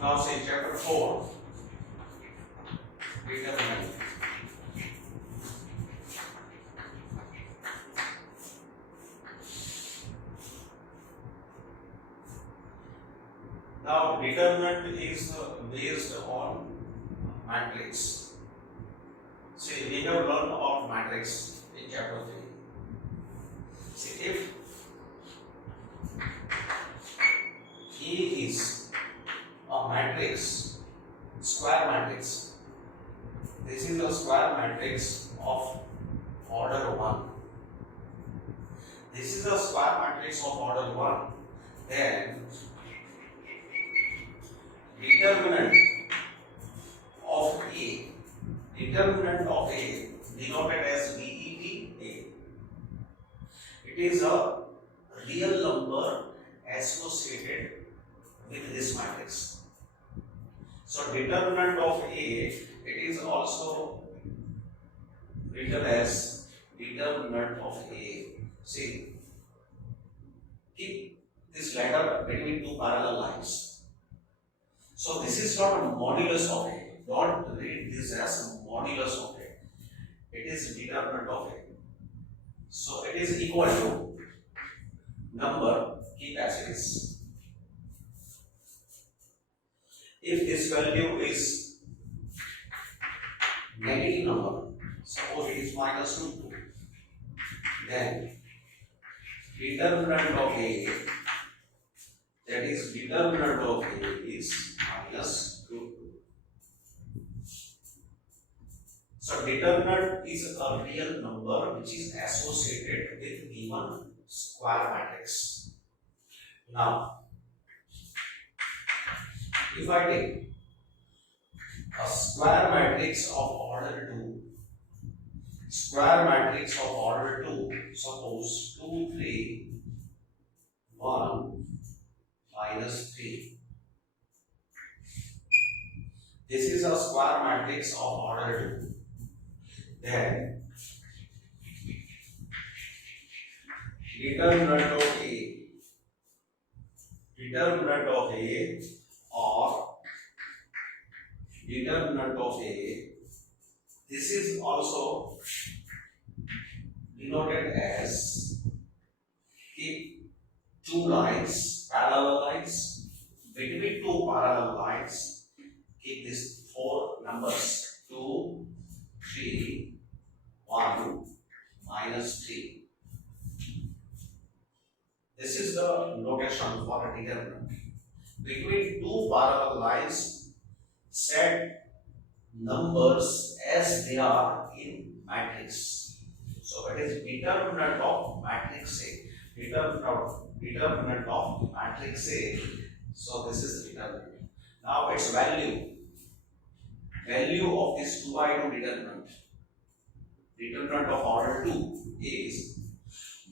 Now say chapter 4, determinant. Now determinant is based on matrix. See, we have learned about matrix in chapter 3. See, if A is a matrix, square matrix, this is a square matrix of order 1. This is a square matrix of order 1. Then determinant of A, denoted as DET, it is a real number associated with this matrix. So determinant of A, it is also written as determinant of A. See, keep this letter between two parallel lines. So this is not a modulus of A. Don't read this as modulus of A. It is determinant of A. So it is equal to number, keep as it is. If this value is negative number, suppose it is minus 2, then determinant of A, that is determinant of A is minus 2. So determinant is a real number which is associated with given square matrix. Now, if I take a square matrix of order 2, suppose 2, 3, 1, minus 3. This is a square matrix of order 2. Then determinant of A or determinant of A, this is also denoted as, keep two lines, parallel lines, between two parallel lines, keep these four numbers, 2, 3, 1, minus 3. This is the notation for a determinant. Between two parallel lines, set numbers as they are in matrix. So it is determinant of matrix A. Determinant of matrix A. So this is determinant. Now its value of this 2 by 2 determinant of order 2 is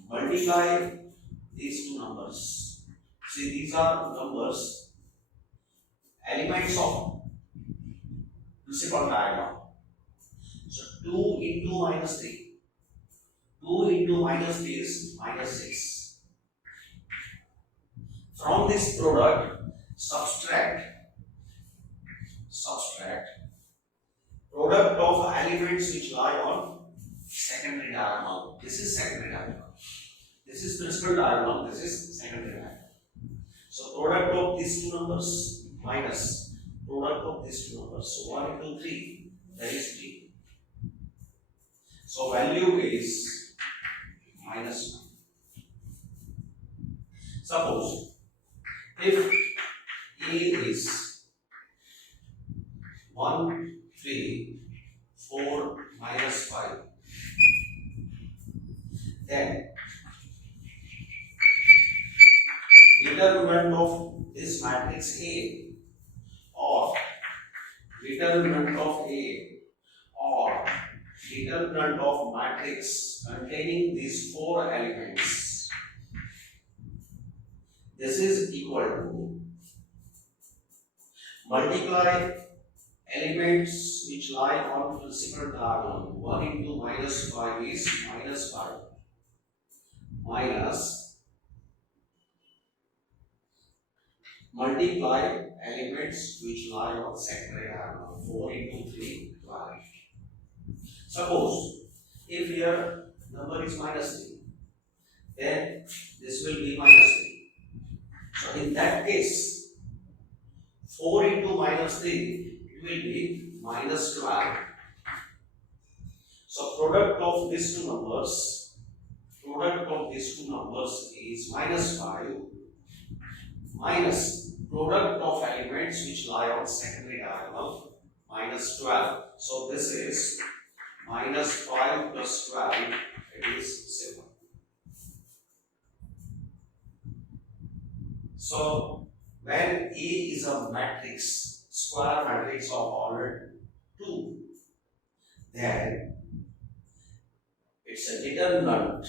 multiply these two numbers. See, these are numbers, elements of principal diagram. So 2 into minus 3. 2 into minus 3 is minus 6. From this product, subtract product of elements which lie on secondary diagonal. This is secondary diagonal. This is principal diagonal. This is secondary diagonal. So product of these two numbers minus product of these two numbers. So 1 into 3, that is 3. So value is minus 1. Suppose if A is 1, 3, 4, minus 5, then determinant of this matrix A or determinant of matrix containing these four elements, this is equal to multiply elements which lie on principal diagonal. 1 into minus 5 is minus 5 minus multiply elements which lie on secondary diagonal. 4 into 3, 12. Suppose if here number is minus 3, then this will be minus 3. So in that case, 4 into minus 3, it will be minus 12. So product of these two numbers is minus 5 minus product of elements which lie on secondary diagonal, minus 12. So this is minus 5 plus 12, it is 7. So when A is a matrix, square matrix of order 2, then its a determinant,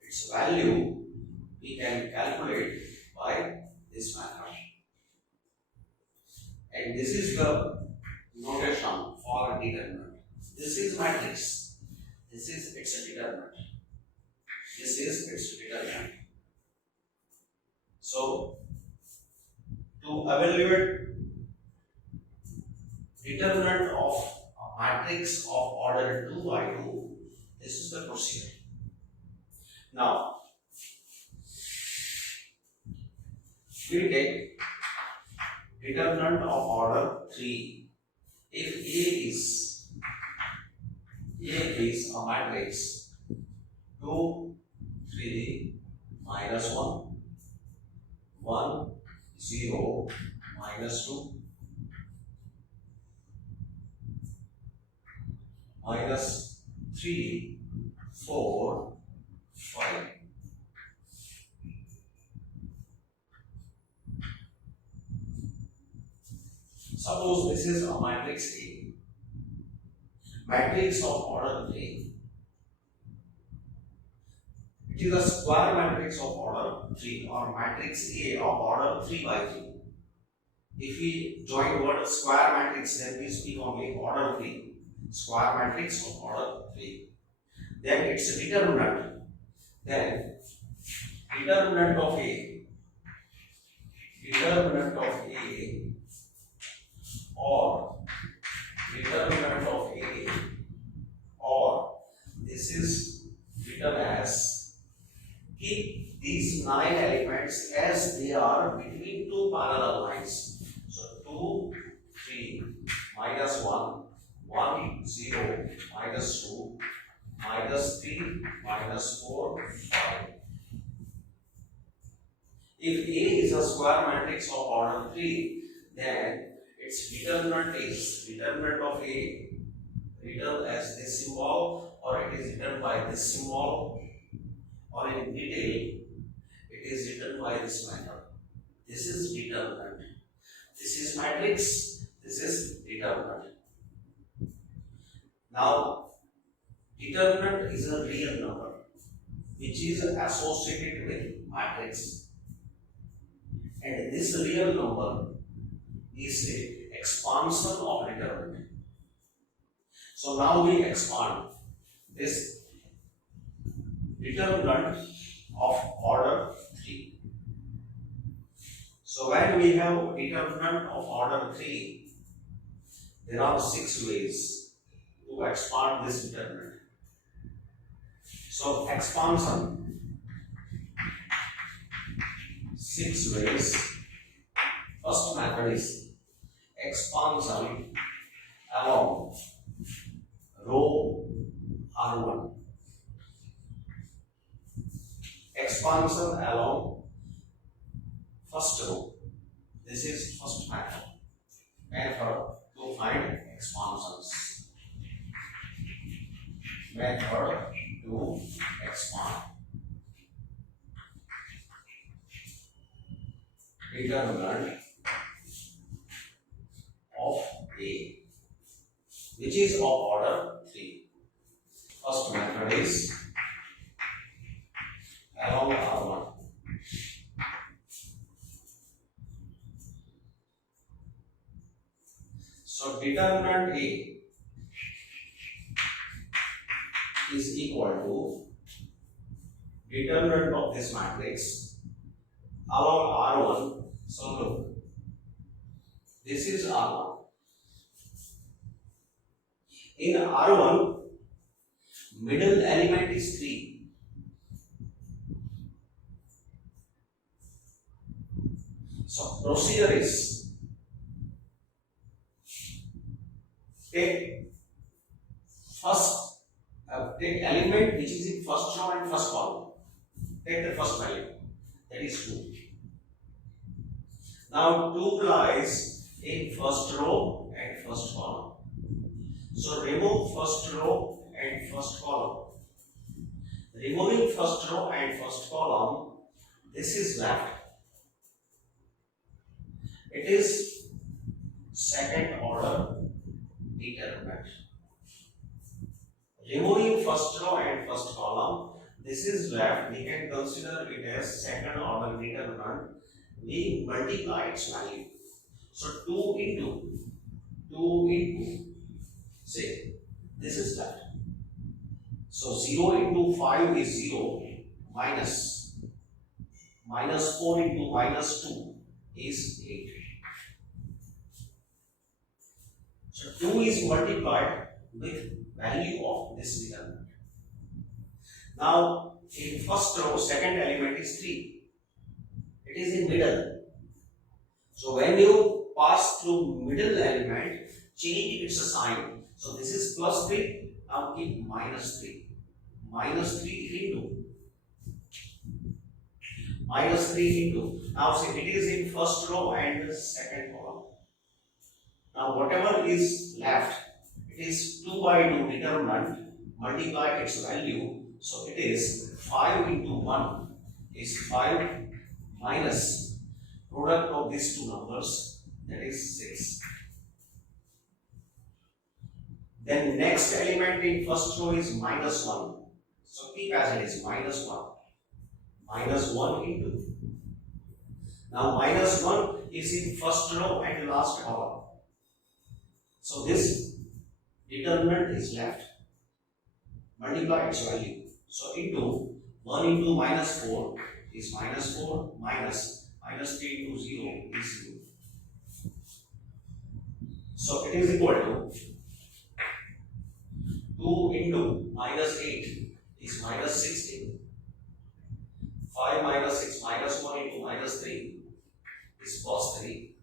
its value we can calculate by this method. And this is the notation for a determinant. This is matrix. This is its determinant. This is its determinant. So, to evaluate determinant of a matrix of order 2 by 2, this is the procedure. Now, we take determinant of order 3. If A is a matrix 2, 3, minus 1, 1, 0, minus 2, minus 3, 4, 5. Suppose this is a matrix A, matrix of order 3. It is a square matrix of order 3 or matrix A of order 3 by 3. If we join word square matrix, then we speak only order 3. Square matrix of order 3. Then its determinant. Then determinant of A or determinant of A, or this is written as keep these 9 elements as they are between two parallel lines. So 2, 3, minus 1, 1, 0, minus 2, minus 3, minus 4, 5. If A is a square matrix of order 3, then its determinant is determinant of A written as this symbol, or it is written by this symbol, or in detail it is written by this method. This is determinant. This is matrix. This is determinant. Now, determinant is a real number which is associated with matrix, and this real number is a expansion of determinant. So now we expand this determinant of order 3. So when we have determinant of order 3, there are 6 ways to expand this determinant. So expansion, 6 ways. First method is expansion along row R1. Expansion along first row. This is first method. Method to find expansions. Method to expand determinant of A, which is of order 3. First method is along R1. So determinant A is equal to determinant of this matrix along R1. So look, this is R1. In R1, middle element is 3. So procedure is take element which is in first row and first column. Take the first value, that is 2. Now 2 lies in first row and first column. So remove first row and first column. Removing first row and first column, this is left. It is second order determinant. Removing first row and first column, this is left. We can consider it as second order determinant. We multiply its value. So 2 into say this is left. So 0 into 5 is 0 minus 4 into minus 2 is 8. So 2 is multiplied with value of this determinant. Now in first row, second element is 3. It is in middle. So when you pass through middle element, change its sign. So this is plus 3, now keep minus 3. Minus 3 into. Now see, it is in first row and second column. Now whatever is left, it is 2 by 2 determinant, multiply its value. So it is 5 into 1 is 5 minus product of these two numbers, that is 6. Then next element in first row is minus 1. So keep as it is, minus 1. Minus 1 into. Now minus 1 is in first row and last column. So this determinant is left. Multiply its value. So into 1 into minus 4 is minus 4 minus 3 into 0 is 0. So it is equal to 2 into minus 8 is minus 16. 5 minus 6 minus 1 into minus 3 is plus 3.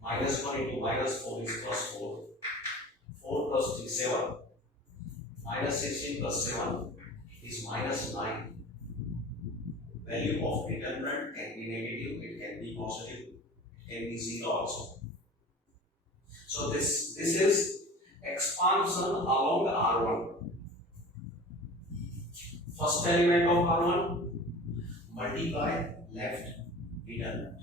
Minus 1 into minus 4 is plus 4. 4 plus 3 7. Minus 16 plus 7 is minus 9. Value of determinant can be negative, it can be positive, it can be 0 also. So this is expansion along R1. First element of R1, multiply left determinant.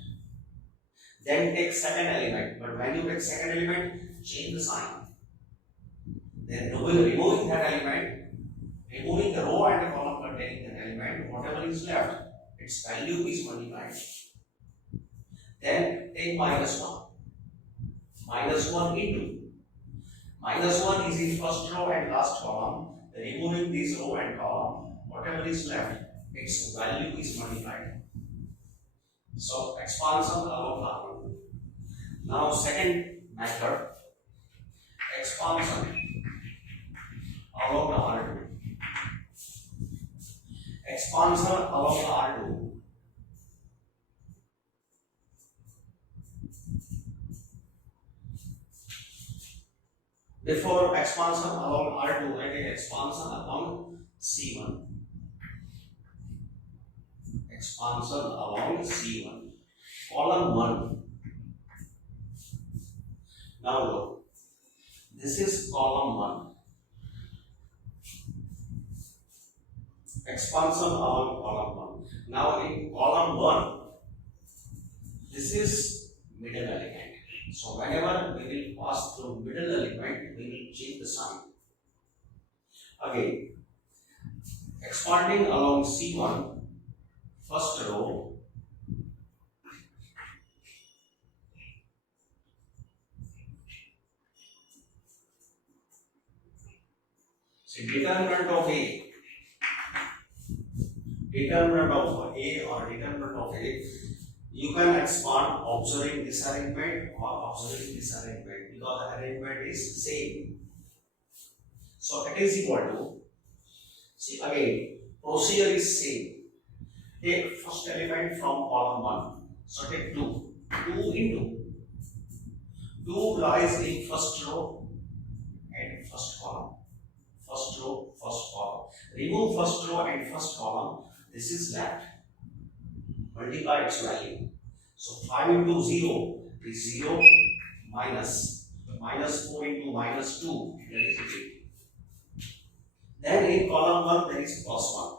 Then take second element, but when you take second element, change the sign. Then removing that element, removing the row and the column containing that element, whatever is left, its value is multiplied. Then take minus 1. Minus 1 into. Minus 1 is in first row and last column. Removing this row and column, whatever is left, its value is multiplied. So expansion along R1. Now second method, expansion along R2. Expansion along R2. Before expansion along R2, I take expansion along C1. Expansion along C1. Column 1. Now look, this is column 1. Expansion along column 1. Now in column 1, this is middle element. So whenever we will pass through middle element, we will change the sign. Again, expanding along C1, first row, so determinant of A or determinant of A You can expand observing this arrangement or observing this arrangement because the arrangement is same. So it is equal to, see again, procedure is same. Take first element from column 1. So take 2. 2 into 2 lies in first row and first column. First row, first column. Remove first row and first column. This is left. Multiply its value. So 5 into 0 is 0 minus 4 into minus 2, that is 8. Then in column 1 there is plus 1.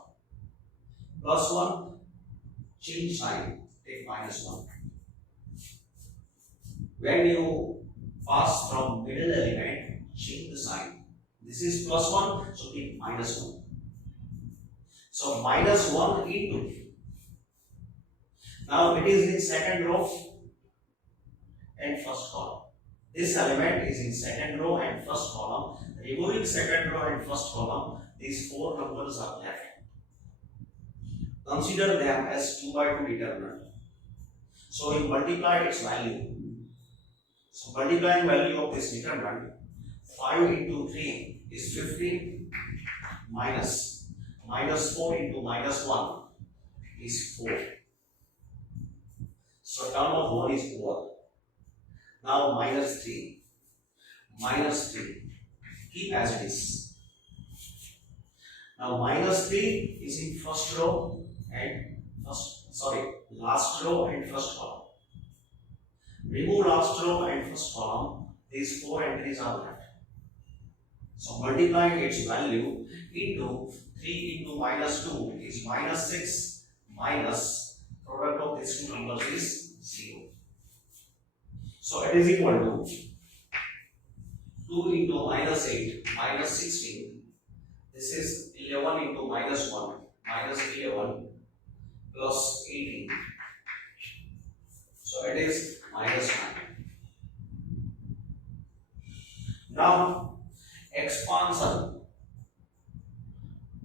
Plus 1, change sign, take minus 1. When you pass from middle element, change the sign. This is plus 1, so take minus 1. So minus 1 into, now it is in second row and first column. This element is in second row and first column. Removing second row and first column, these 4 numbers are left. Consider them as 2 by 2 determinant. So you multiply its value. So multiplying value of this determinant, 5 into 3 is 15 minus 4 into minus 1 is 4. So term of 1 is over. Now minus 3. Keep as it is. Now minus 3 is in first row and last row and first column. Remove last row and first column. These 4 entries are left. So multiplying its value into 3 into minus 2 is minus 6 minus product of these two numbers is 0. So it is equal to 2 into minus 8 minus 16. This is 11 into minus 1 minus 11 plus 18. So it is minus 9. Now expansion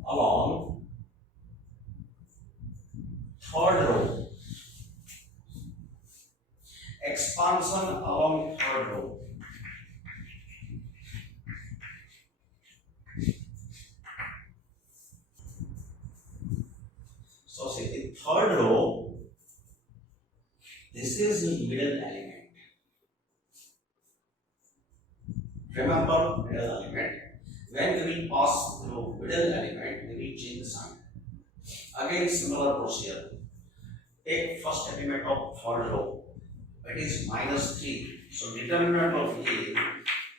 along third row. Expansion along third row. So say the third row, this is the middle element. Remember middle element. When we will pass through middle element, we will change the sign. Again similar procedure. Take first element of third row. It is minus 3. So determinant of A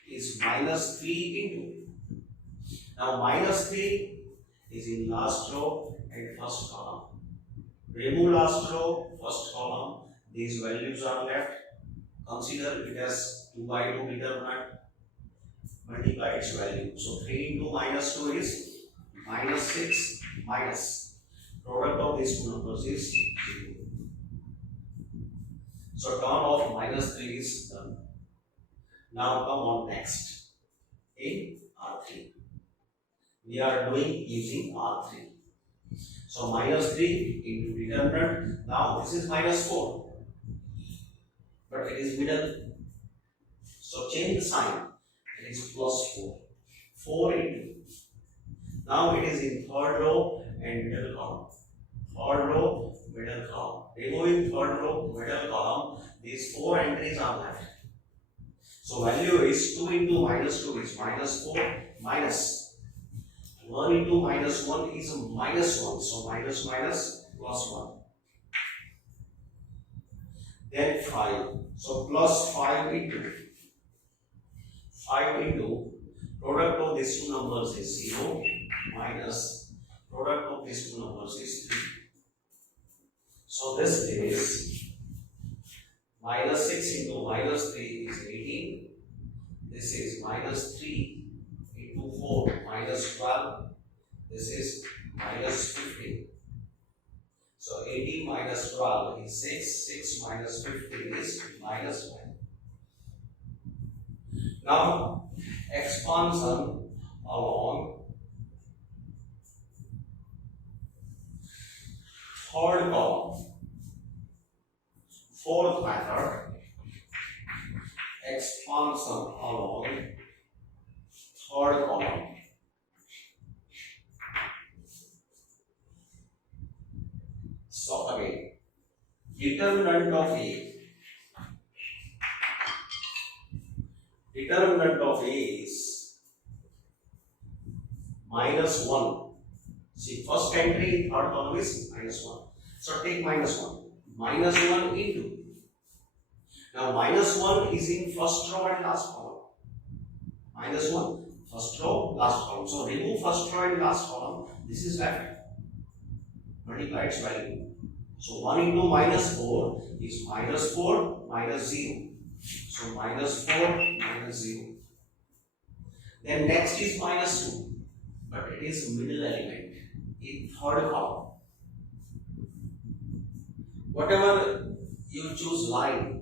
is minus 3 into. Now minus 3 is in last row and first column. Remove last row, first column. These values are left. Consider it as 2 by 2 determinant. Multiply its value. So 3 into minus 2 is minus 6 minus. Product of these two numbers is 0. So term of minus 3 is done. Now come on next in R3. We are doing using R3. So minus 3 into determinant. Now this is minus 4. But it is middle. So change the sign. It is plus 4. 4 into. Now it is in third row and middle column. Third row, middle column. Removing third row, middle column, these 4 entries are left. So value is 2 into minus 2 is minus 4 minus 1 into minus 1 is minus 1. So minus plus 1. Then 5. So plus 5 into product of these two numbers is 0 minus product of these two numbers is 3. So this is minus 6 into minus 3 is 18. This is minus 3 into 4 minus 12. This is minus 15. So 18 minus 12 is 6. 6 minus 15 is minus 1. Now expansion along third column. Fourth method, expansion along third column. So again, determinant of A is -1. See, first entry in third column is -1. So take -1. -1 into. Now -1 is in first row and last column. -1, first row, last column. So remove first row and last column. This is left. Multiply its value. So 1 into -4 is -4 minus 0. So -4 minus 0. Then next is -2. But it is middle element in third column. Whatever you choose line,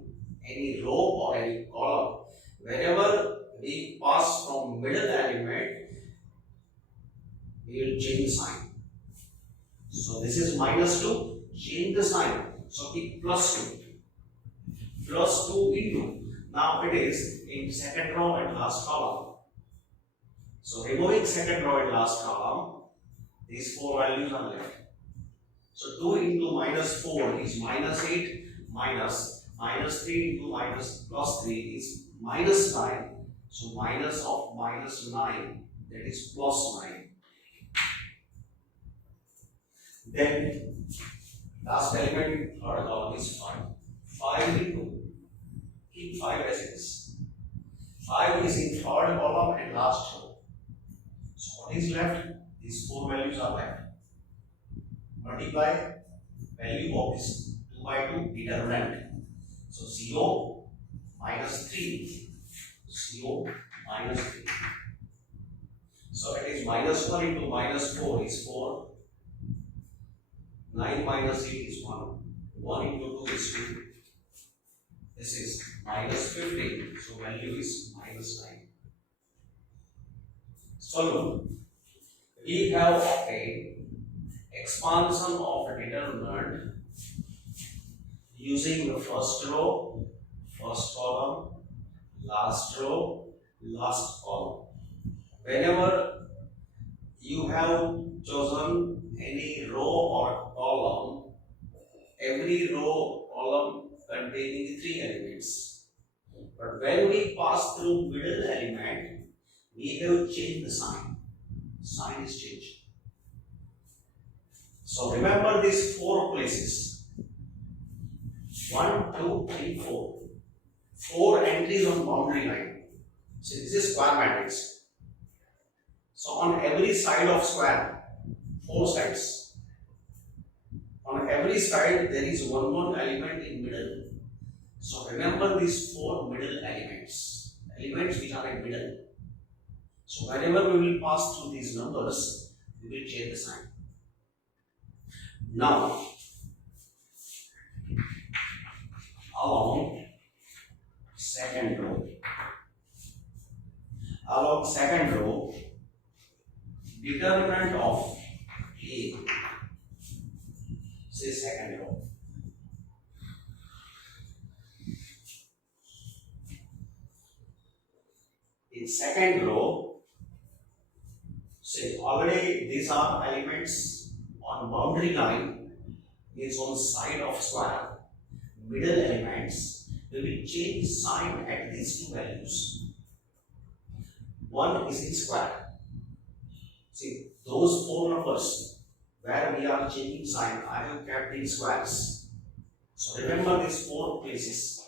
any row or any column, whenever we pass from middle element, we will change the sign. So this is -2, change the sign. So keep +2. +2 into. Now it is in second row and last column. So removing second row and last column, these four values are left. So 2 into -4 is -8 minus -3 into +3 is -9. So minus of -9, that is +9. Then last element in third column is 5. 5 into, keep 5 as it is. 5 is in third column and last row. So what is left? These four values are left. Multiply value of this 2 by 2 determinant. So 0 minus 3. 0 minus 3. So it is -1 into -4 is 4. 9 minus 8 is 1. 1 into 2 is 2. This is -15. So value is -9. So look, we have obtained expansion of a determinant using the first row, first column, last row, last column. Whenever you have chosen any row or column, every row column containing 3 elements. But when we pass through middle element, we have changed the sign. Sign is changed. So remember these 4 places. 1, 2, 3, 4. 4 entries on boundary line. So this is square matrix. So on every side of square, 4 sides. On every side there is one element in middle. So remember these 4 middle elements. Elements which are in middle. So whenever we will pass through these numbers, we will change the sign. Now, along second row, determinant of A, say second row. In second row, say already these are elements on boundary line, is on side of square. Middle elements, we will change sign at these 2 values. 1 is in square. See, those 4 numbers where we are changing sign, I have kept in squares. So remember these 4 places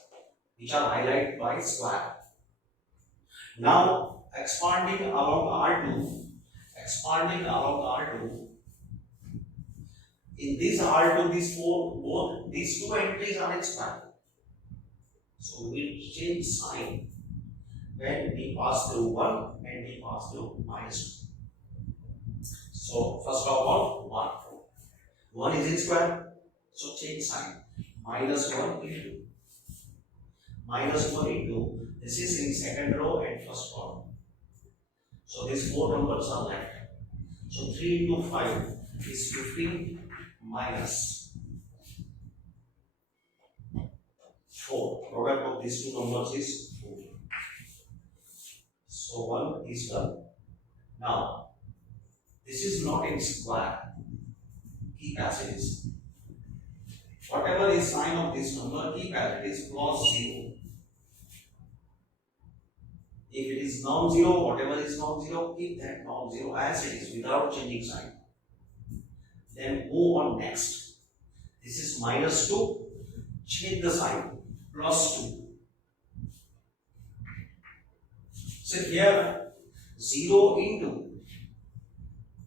which are highlighted by square. Now expanding along R2, in this R2, these 4, both these 2 entries are in square. So we will change sign when we pass through 1 and we pass through -2. So first of all, 1. 1 is in square, so change sign. -1 into. -1 into. This is in second row and first column. So these 4 numbers are left. So 3 into 5 is 15 minus 4. Product of these two numbers is 4. So 1 is done. Now, this is not in square. Keep as it is. Whatever is sign of this number, keep as it is plus 0. If it is non-zero, whatever is non-zero, keep that non-zero as it is without changing sign. Then move on next. This is minus 2. Change the sign. Plus 2. So here 0 into,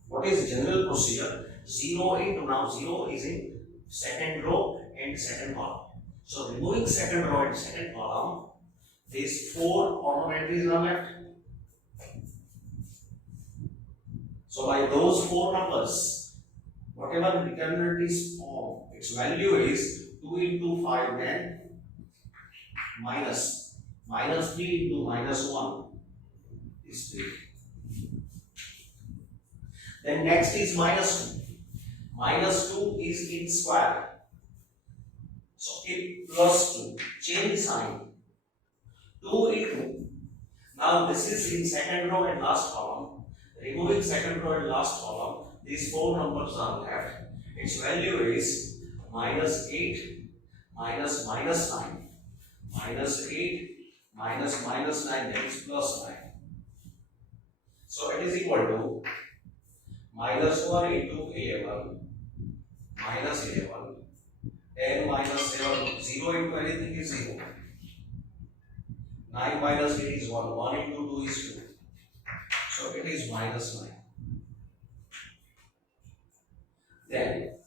what is general procedure? 0 into, now 0 is in second row and second column. So removing second row and second column, these 4 common entries are left. So by those 4 numbers, whatever determinant is formed, its value is 2 into 5, then minus 3 into minus 1 is 3. Then next is minus 2. Minus 2 is in square. So keep plus 2. Change sign. 2 into. Now this is in second row and last column. Removing second row and last column, these 4 numbers are left. Its value is minus 8 minus minus 9. Minus 8 minus minus 9, that is plus 9. So it is equal to minus 1 into 11 minus 11, 10 minus 7, 0 into anything is 0. 9 minus 8 is 1, 1 into 2 is 2. So it is minus 9. Then,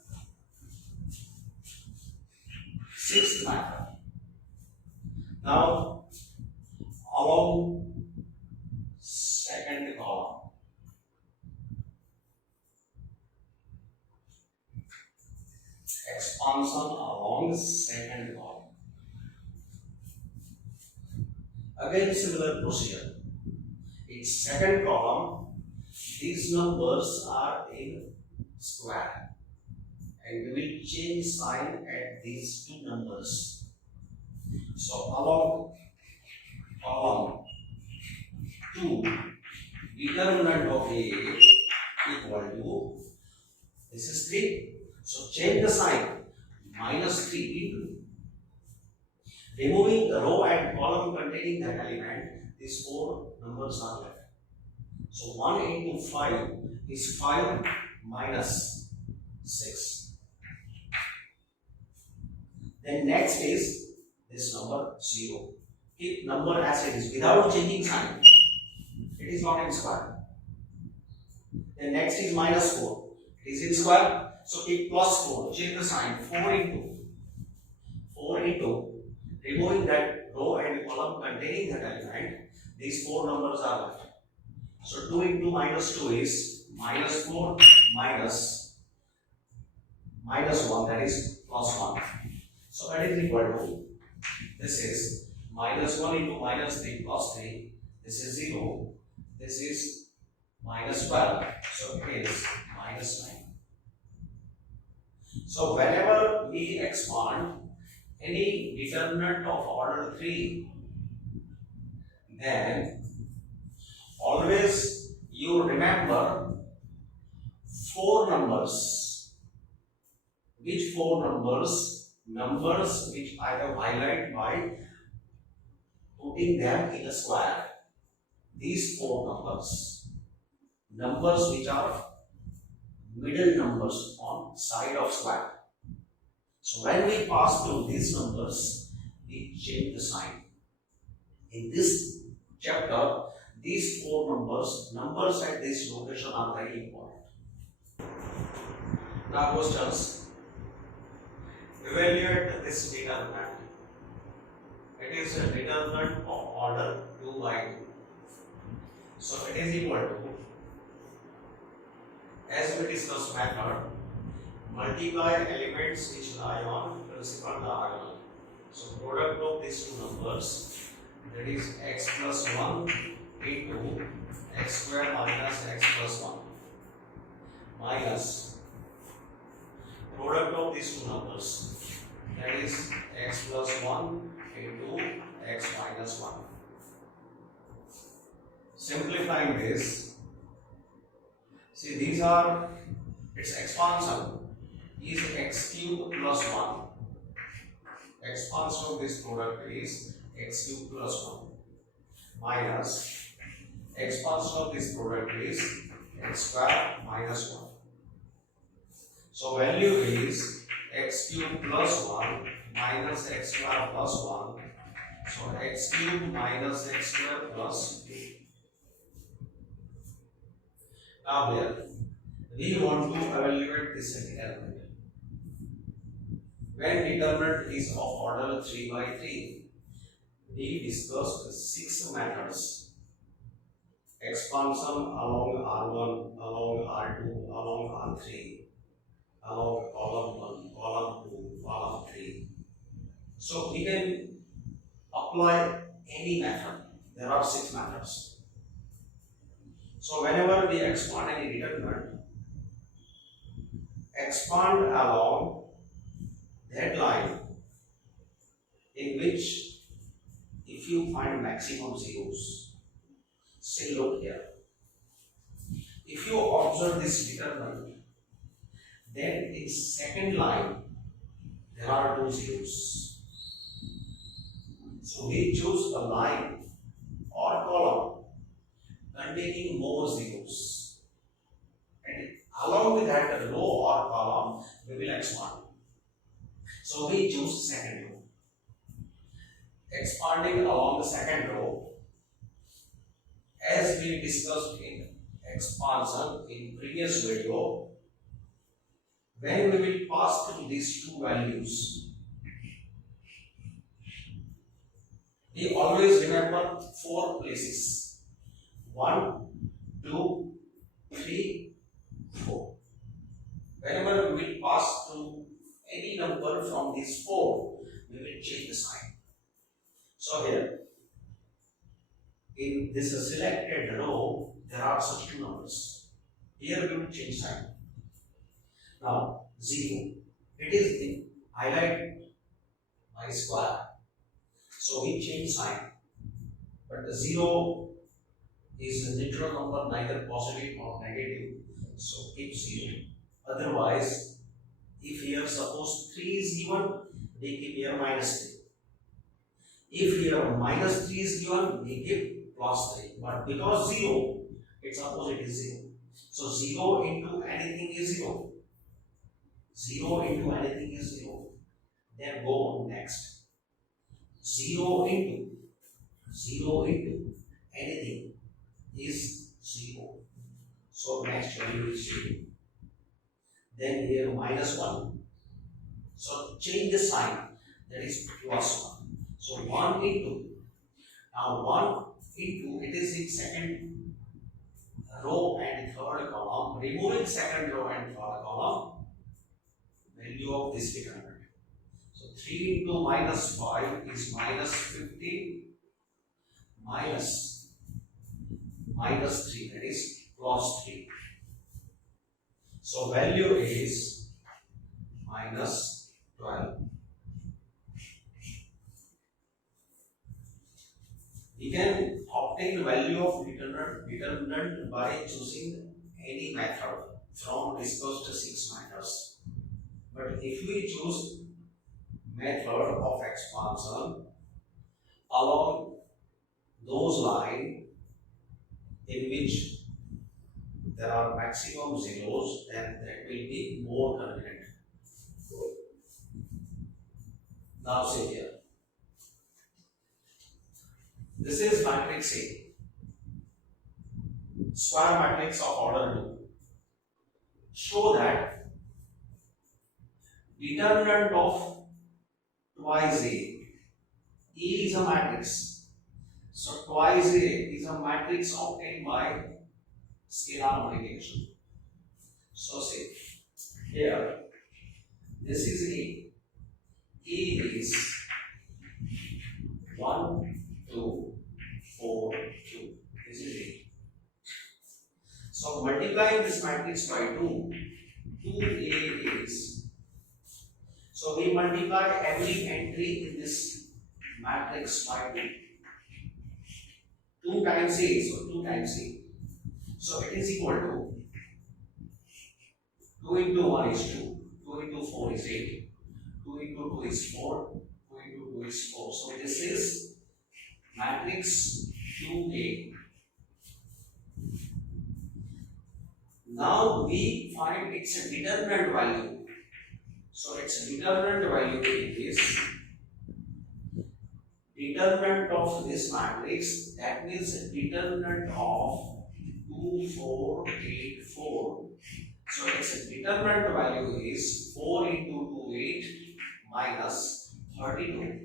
sixth method. Now, along second column, expansion along second column. Again, similar procedure. In second column, these numbers are in square, and we will change sign at these two numbers. So along column 2, determinant of A equal to, this is 3. So change the sign, minus 3 into. Removing the row and column containing that element, these 4 numbers are left. So 1 into 5 is 5 minus 6. Then next is this number 0. Keep number as it is without changing sign. It is not in square. Then next is minus 4. It is in square. So keep plus 4. Change the sign. 4 into. Removing that row and column containing that element, these 4 numbers are left. So 2 into minus 2 is minus 4 minus 1, that is plus 1. So that is equal to, this is minus 1 into minus 3 plus 3, this is 0, this is minus 12, so it is minus 9. So whenever we expand any determinant of order 3, then always you remember 4 numbers. Which 4 numbers? Numbers which I have highlighted by putting them in a square. These 4 numbers. Numbers which are middle numbers on side of square. So when we pass through these numbers, we change the sign. In this chapter, these 4 numbers at this location are very important. Now questions. Evaluate this determinant. It is a determinant of order 2 by 2. So it is equal to, as we discussed method, multiply elements which lie on principal diagonal. So product of these 2 numbers, that is x plus 1 into x square minus x plus 1 minus product of these 2 numbers, that is x plus 1 into x minus 1. Simplifying this, see these are its expansion is x cube plus 1. Expansion of this product is x cube plus 1 minus expansion of this product is x square minus 1. So value is x cube plus 1 minus x square plus 1. So x cube minus x square plus 2. Now here we want to evaluate this determinant. When determinant is of order 3 by 3, we discussed 6 methods. Expansion along R1, along R2, along R3, along column 1, column 2, column 3. So we can apply any method. There are 6 methods. So whenever we expand any determinant, expand along that line in which if you find maximum zeros. Say look here. If you observe this determinant, then in second line there are 2 zeros. So we choose a line or column containing more zeros, and along with that row or column we will expand. So we choose second row. Expanding along the second row, as we discussed in expansion in previous video, when we will pass through these 2 values, we always remember 4 places. 1, 2, 3, 4. Whenever we will pass through any number from these 4, we will change the sign. So here, in this selected row, there are such 2 numbers. Here we will change sign. Now 0, it is in highlight by square. So we change sign. But the 0 is a neutral number, neither positive nor negative. So keep 0. Otherwise, if here suppose 3 is given, we keep here minus 3. If here minus 3 is given, we keep plus 3. But because 0, its opposite is 0. So 0 into anything is 0. 0 into anything is 0. Then go on next. 0 into anything is 0. So next value is 0. Then here minus 1. So change the sign, that is plus 1. So 1 into, now 1 into, it is in second row and third column. Removing second row and third column, value of this determinant. So 3 into minus 5 is minus 15 minus 3, that is plus 3. So value is minus 12. We can obtain the value of determinant by choosing any method from discussed 6 methods. But if we choose method of expansion along those lines in which there are maximum zeros, then that will be more convenient. Now say here, this is matrix A, square matrix of order 2. Show that determinant of twice A is a matrix. So twice A is a matrix obtained by scalar multiplication. So say here, this is A. A is 1, 2, 4, 2. This is A. So multiplying this matrix by 2, 2A is. So we multiply every entry in this matrix by 2. 2 times A, so 2 times A. So it is equal to 2 into 1 is 2, 2 into 4 is 8, 2 into 2 is 4, 2 into 2 is 4. So this is matrix 2A. Now we find its determinant value. So its determinant value is determinant of this matrix, that means determinant of 2, 4, 8, 4. So its determinant value is 4 into 2, 8 minus 32.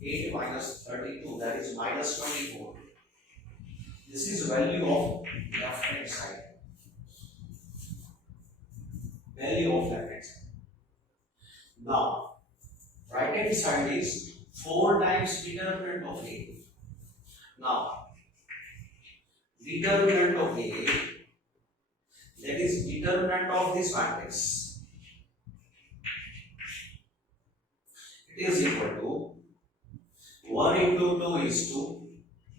8 minus 32, that is minus 24. This is value of left hand side. Value of left hand side. Now, right hand side is 4 times determinant of A. Now, determinant of A, that is determinant of this matrix. It is equal to 1 into 2 is 2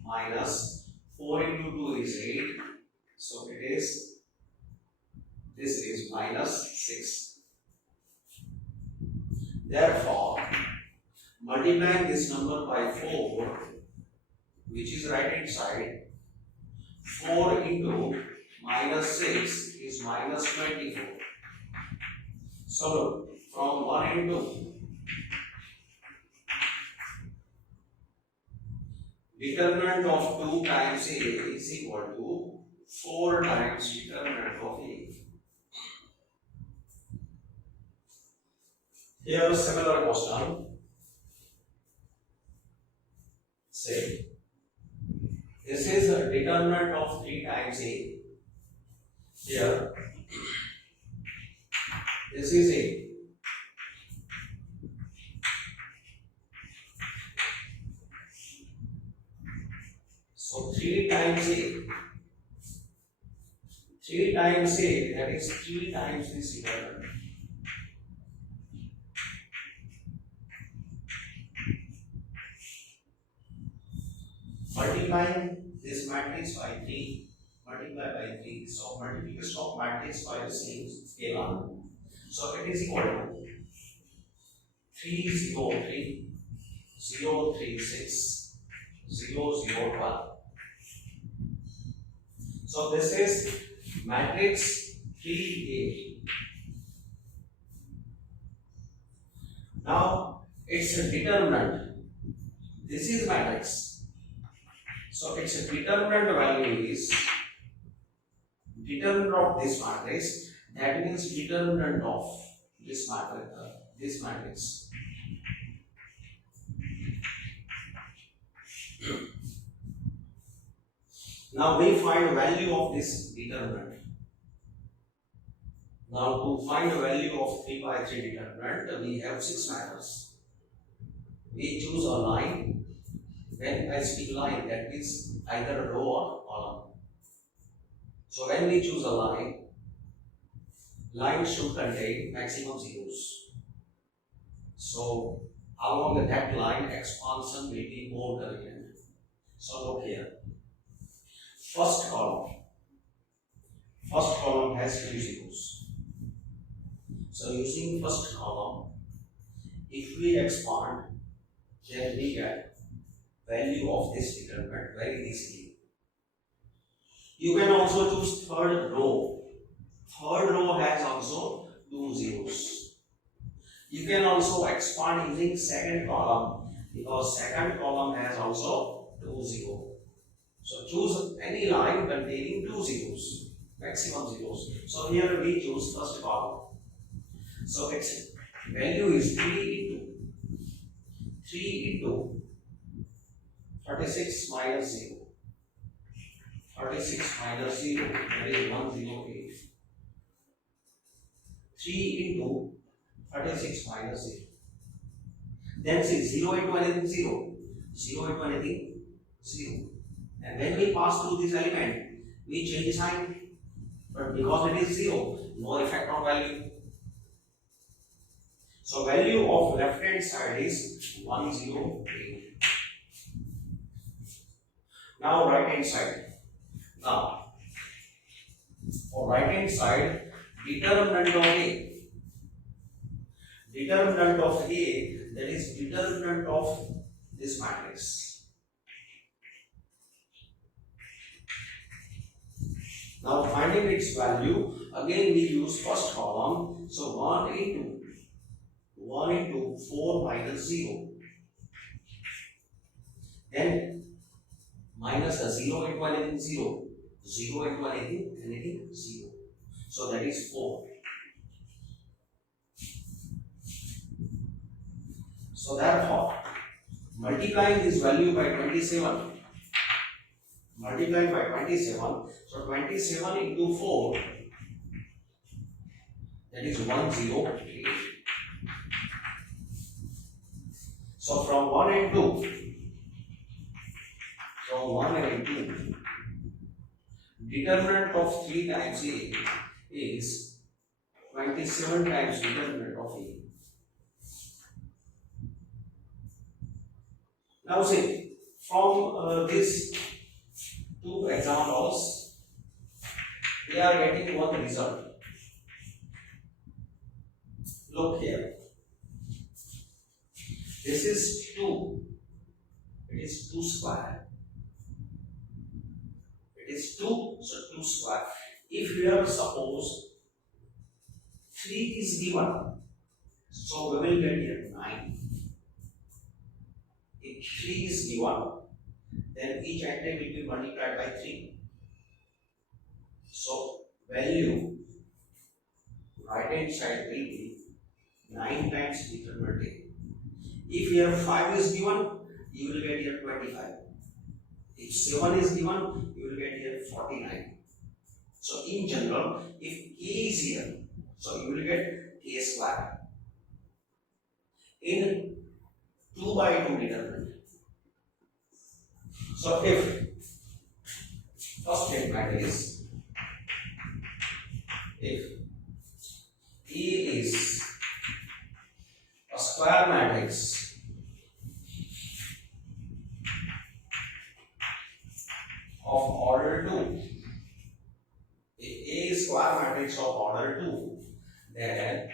minus 4 into 2 is 8. So this is minus 6. Therefore, multiplying this number by 4, which is right hand side, 4 into minus 6 is minus 24. So look, from 1 into determinant of 2 times A is equal to 4 times determinant of A. Here similar question. Say, this is a determinant of 3 times A. Here, this is A. So 3 times A. 3 times A, that is 3 times this determinant. Multiplying this matrix by 3, multiply by 3. So multiplication of matrix by the same scalar. So it is equal to 3 0 3 0 3 6 0 0 1. So this is matrix 3A. Now its determinant. This is matrix. So its determinant value is determinant of this matrix. That means determinant of this matrix. This matrix. Now we find value of this determinant. Now to find the value of 3 by 3 determinant, we have 6 matters. We choose a line. When I speak line, that means either row or column. So when we choose a line, line should contain maximum zeros. So along that line, expansion will be more dominant. So look here. First column has 2 zeros. So using first column, if we expand, then we get value of this determinant very easily. You can also choose third row. Third row has also 2 zeros. You can also expand using second column because second column has also 2 zeros. So choose any line containing 2 zeros, maximum zeros. So here we choose first column. So its value is 3 into 36 minus 0. 36 minus 0, that is 108. 3 into 36 minus 0. Then say 0 into anything 0. 0 into anything 0. And when we pass through this element, we change the sign. But because it is 0, no effect on value. So value of left hand side is 108. Now right hand side. Now for right hand side, determinant of A. Determinant of A, that is determinant of this matrix. Now finding its value, again we use first column. So 1 into 4 minus 0. Then minus a 0 into anything 0. 0 into anything 0. So that is 4. So therefore, multiplying this value by 27. Multiplying by 27. So 27 into 4, that is 108. So from 1 and 2, determinant of 3 times A is 27 times determinant of A. Now see, from these two examples, we are getting one result. Look here. This is 2. It is 2 square. It is 2, so 2 square. If here suppose 3 is given, so we will get here 9. If 3 is given, then each item will be multiplied by 3. So value right hand side will be 9 times determinant A. If here 5 is given, you will get here 25. If 7 is given, you will get here 49. So in general, if K is here, so you will get K square. In 2 by 2 determinant. So if first statement is, if A is a square matrix of order 2, if A is square matrix of order 2, then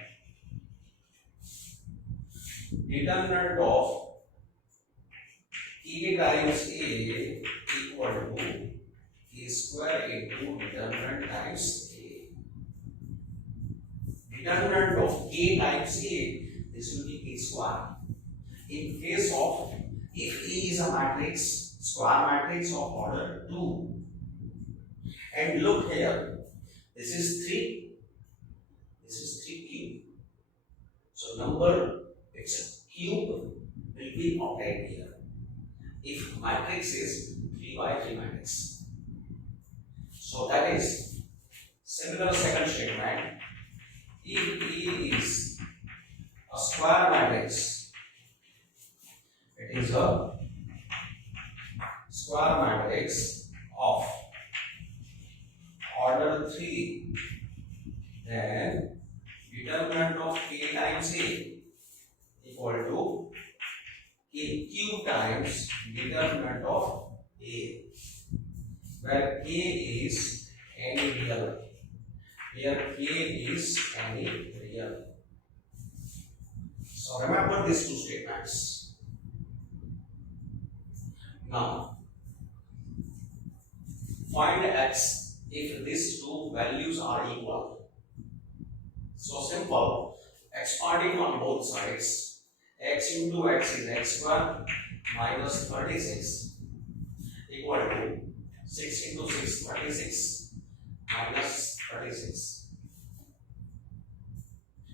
determinant of K times A equal to K square into determinant times A. Determinant of K times A, this will be K square. In case of, if A is a matrix, square matrix of order 2, and look here, this is 3, this is 3 cube. So number, it's a cube, will be obtained here. If matrix is 3 by 3 matrix. So that is similar second statement. If A is a square matrix, it is a square matrix of order 3, then determinant of K times A equal to K cube times determinant of A, where K is any real. Here K is any real. So remember these two statements. Now find x if these two values are equal. So simple, expanding on both sides, x into x is x square minus 36 equal to 6 into 6, 36 minus 36.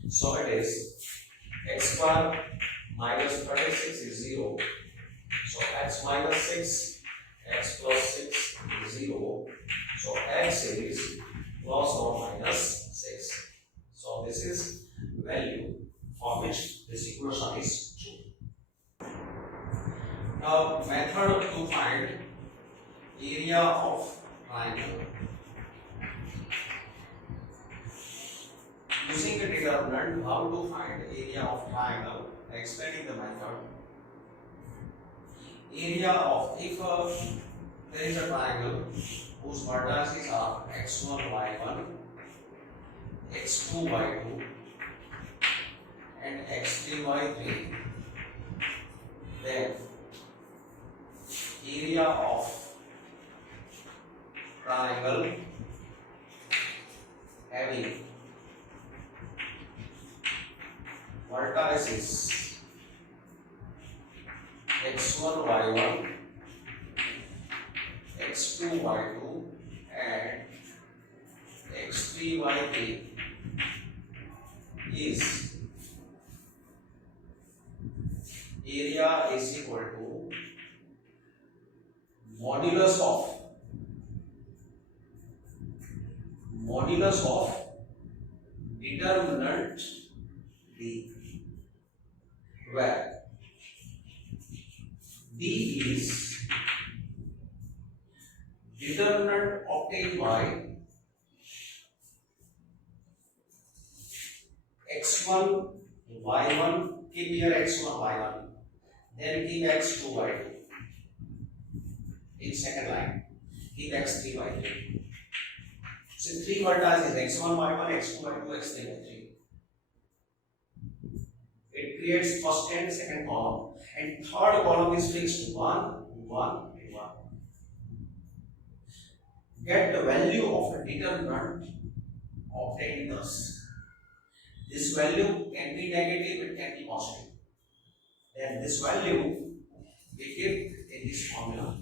So it is x square minus 36 is 0. So x minus 6, x plus 6 is 0. So x is plus or minus 6. So this is value for which this equation is true. Now method to find area of triangle. Using a determinant, how to find area of triangle? Explaining the method. Area of, if there is a triangle whose vertices are x1, y1, x2, y2, and x3, y3, then area of triangle having vertices x1, y1, x2, y2, and x3, y3 is area is equal to modulus of determinant D, where D is determinant obtained by x1, y1, keep here x1, y1, then keep x2, y2 in second line, keep x3, y3. So three vertices x1, y1, x2, y2, x3, y3. It creates first and second column, and third column is fixed 1, 1, and 1. Get the value of a determinant obtained thus. This value can be negative, it can be positive. Then this value we keep in this formula.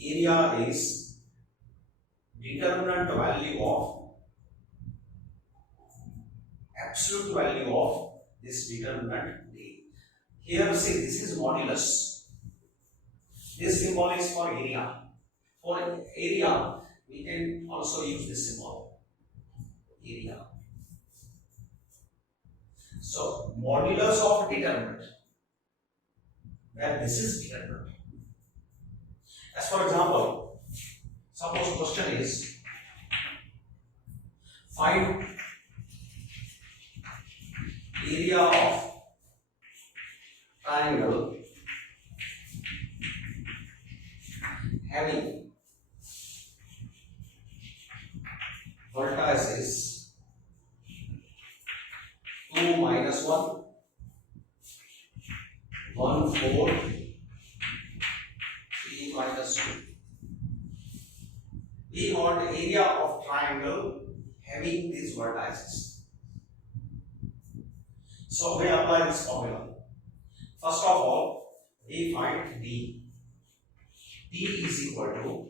Area is determinant value of absolute value of this determinant D. Here see, this is modulus. This symbol is for area. For area, we can also use this symbol, area. So modulus of determinant, where this is determinant. As for example, suppose question is find area of triangle having vertices 2, minus 1, 1, 4, 3, minus 2. We want area of triangle having these vertices. So we apply this formula. First of all, we find D. D is equal to,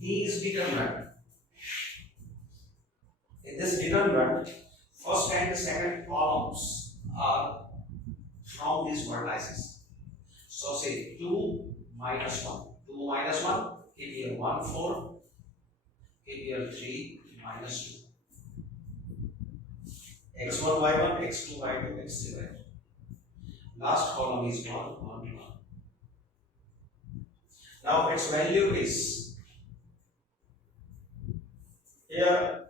D is determinant. In this determinant, first and second columns are from these vertices. So say 2, minus 1. 2, minus 1, keep here 1, 4, keep here 3, minus 2. x1, y1, x2, y2, x3, y2. Last column is 1, 1, 1. Now its value is, here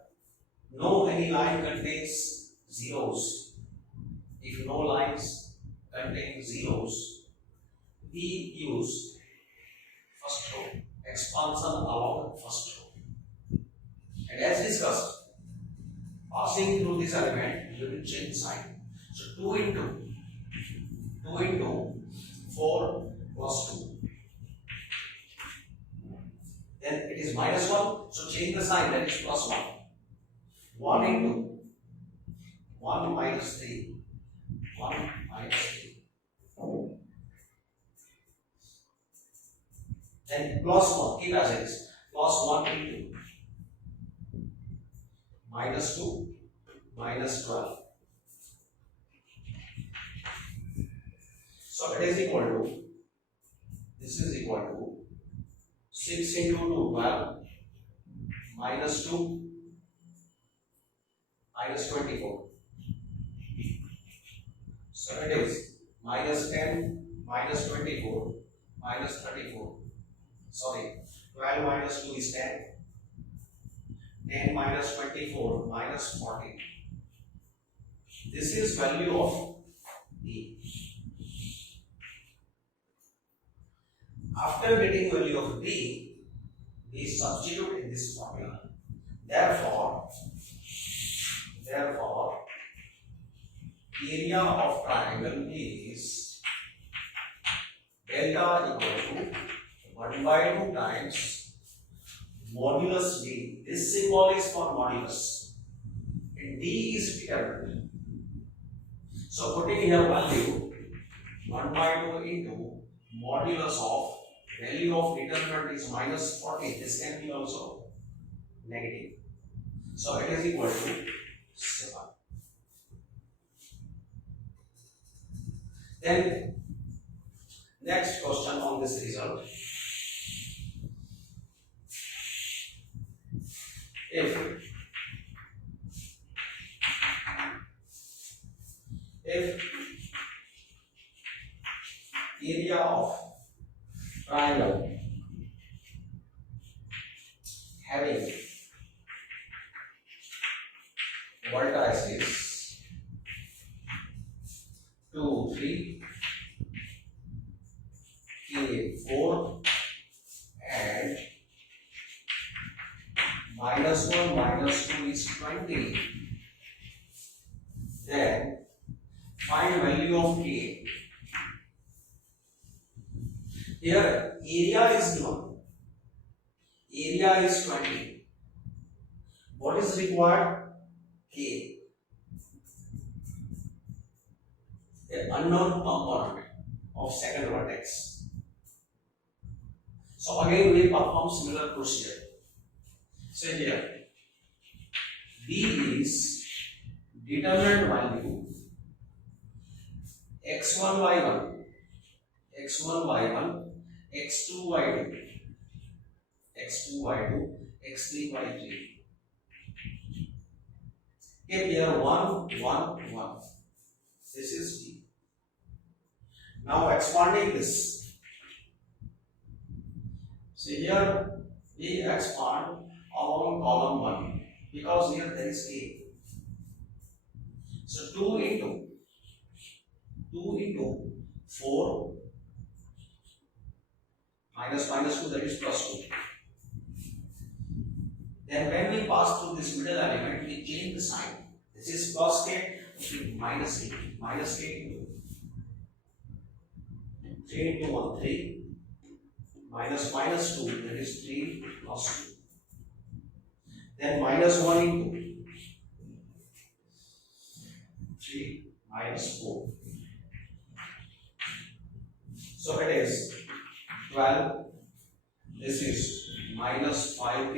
no any line contains zeros. If no lines contain zeros, we use first row, expansion along first row. And as discussed, passing through this element, you will change sign. So 2 into 4 plus 2. Then it is minus 1, so change the sign, that is plus 1. 1 into 1 minus 3. 1 minus 3. Then plus 1, keep as it is. Plus 1 into minus 2 minus 12. So it is equal to, this is equal to 6 into 2, 12, minus 2, minus 24. So it is minus 10, minus 24, minus 34. Sorry, 12 minus 2 is 10, 10 minus 24 minus 40. This is value of D. After getting value of D, we substitute in this formula. Therefore, area of triangle is delta equal to 1 by 2 times modulus D. This symbol is for modulus and D is determinant. So putting here value 1 by 2 into modulus of value of determinant is minus 40. This can be also negative. So it is equal to 7. Then next question on this result. If area of triangle having vertices 2, 3, K 4 and minus 1 minus 2 is 20, then find value of K. Here area is given, area is 20. What is required? K, an unknown component of second vertex. So again we perform similar procedure. So here D is determinant value x1 y1, x2 y2, x3 y3. Keep here 1, 1, 1. This is D. Now expanding this. See here we expand along column 1 because here there is A. So 2 into 4 minus 2, that is plus 2. Then when we pass through this middle element, we change the sign. This is plus K, minus K. Minus K into 3 into 1, 3. Minus 2, that is 3 plus 2. Then minus 1 into 3 minus 4. So it is 12. This is minus 5K.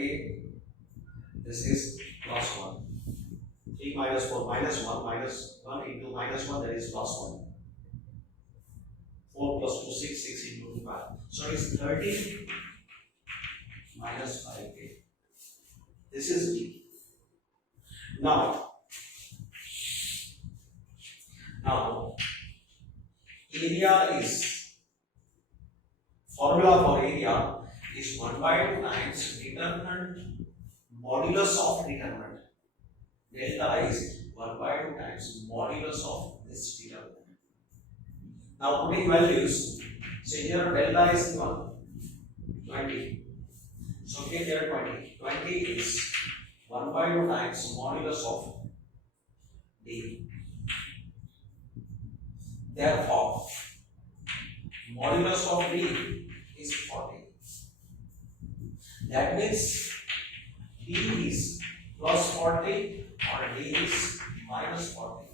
This is plus 1. 3 minus 4 minus 1 into minus 1, that is plus 1. 4 plus 2, 6 into 5. So it is 13 minus 5K. This is D. Now area is, formula for area is 1 by 2 times determinant modulus of determinant. Delta is 1 by 2 times modulus of this determinant. Now putting values, so here delta is given 20. So here 20. 20 is 1 by 2 times modulus of D. Therefore, modulus of D is 40. That means D is plus 40 or D is minus 40.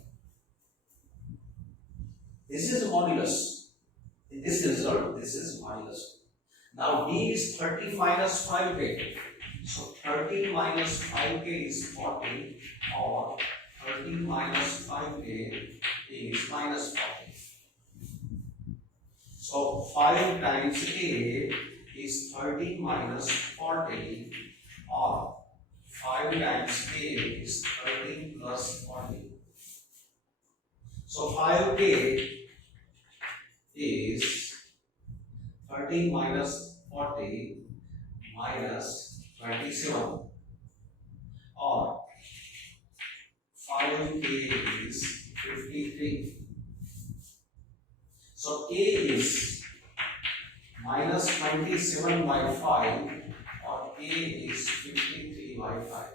This is modulus. In this result, this is modulus. Now D is 30 minus 5K. So 30 minus 5K is 40, or 30 minus 5K is minus 40. So 5 times A is 30 minus 40, or 5 times A is 30 plus 40. So 5K is 30 minus 40 minus 27. 5k is 53. So k is minus 27 by 5 or k is 53 by 5.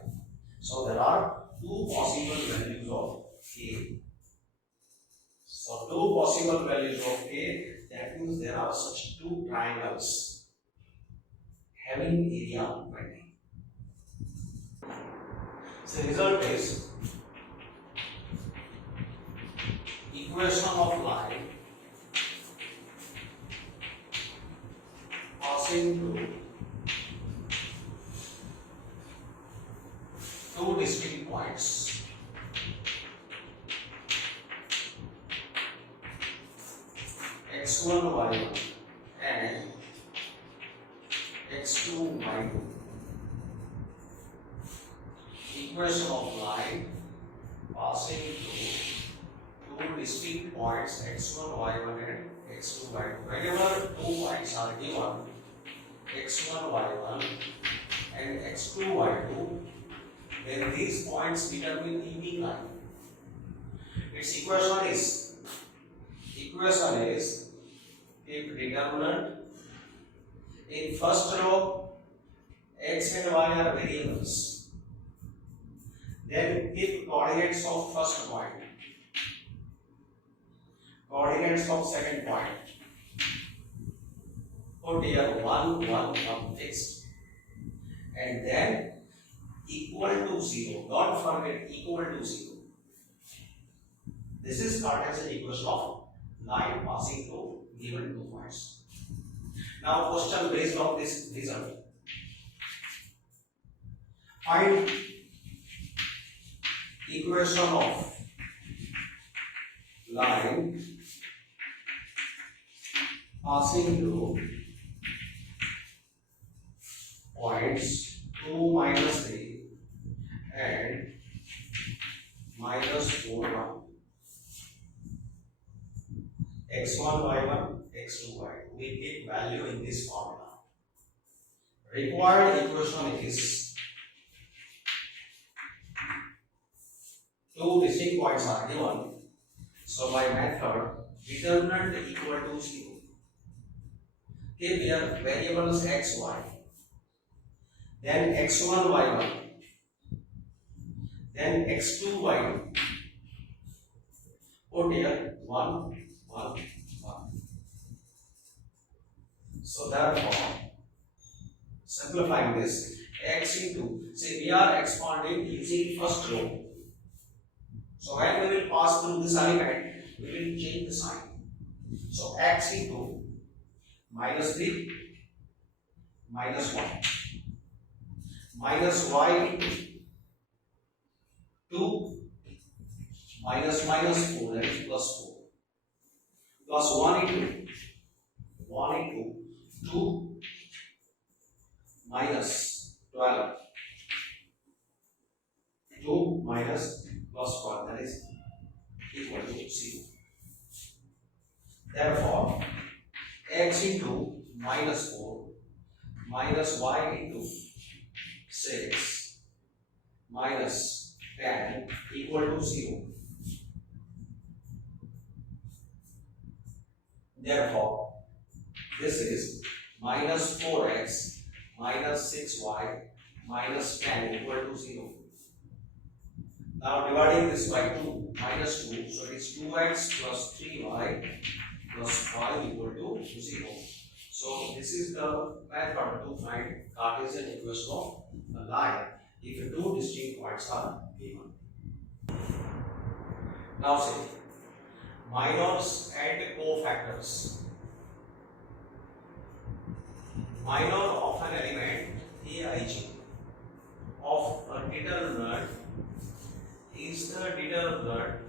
So there are two possible values of k. So two possible values of k, that means there are such two triangles having area 20. So result is equation of line passing through two distinct points. X1 y1 and x2 y2. Equation of line passing through two distinct points x1 y1 and x2 y2. Whenever two points are given, x1 y1 and x2 y2, then these points determine the mean line. Its equation is if determinant in first row x and y are variables, then if coordinates of first point, coordinates of second point, put here 1 1 fixed, and then equal to 0. Don't forget equal to 0. This is Cartesian equation of line passing through given two points. Now question based on this result. Find equation of line passing through points 2 minus 3 and minus 4 1. x1 y1 x2 y2. We keep value in this formula. Required equation is two distinct points are given. So by method, determinant equal to 0. Keep here variables x y, then x1 y1, then x2 y2. Put here 1 1 1. So therefore, simplifying this, x into, say we are expanding using first row. So when we will pass through this element, we will change the sign. So x into minus 3 minus 1 minus y into 2 minus 4, that is plus 4, plus 1 into 2 minus 12, 2 minus plus 1, that is equal to 0. Therefore, x into minus 4 minus y into 6 minus 10 equal to 0. Therefore, this is minus 4x minus 6y minus 10 equal to 0. Now dividing this by 2, minus 2, so it is 2x plus 3y plus 5 equal to 0. So this is the method to find Cartesian equation of a line if two distinct points are given. Now say minors and cofactors. Minor of an element Aij of a determinant is the determinant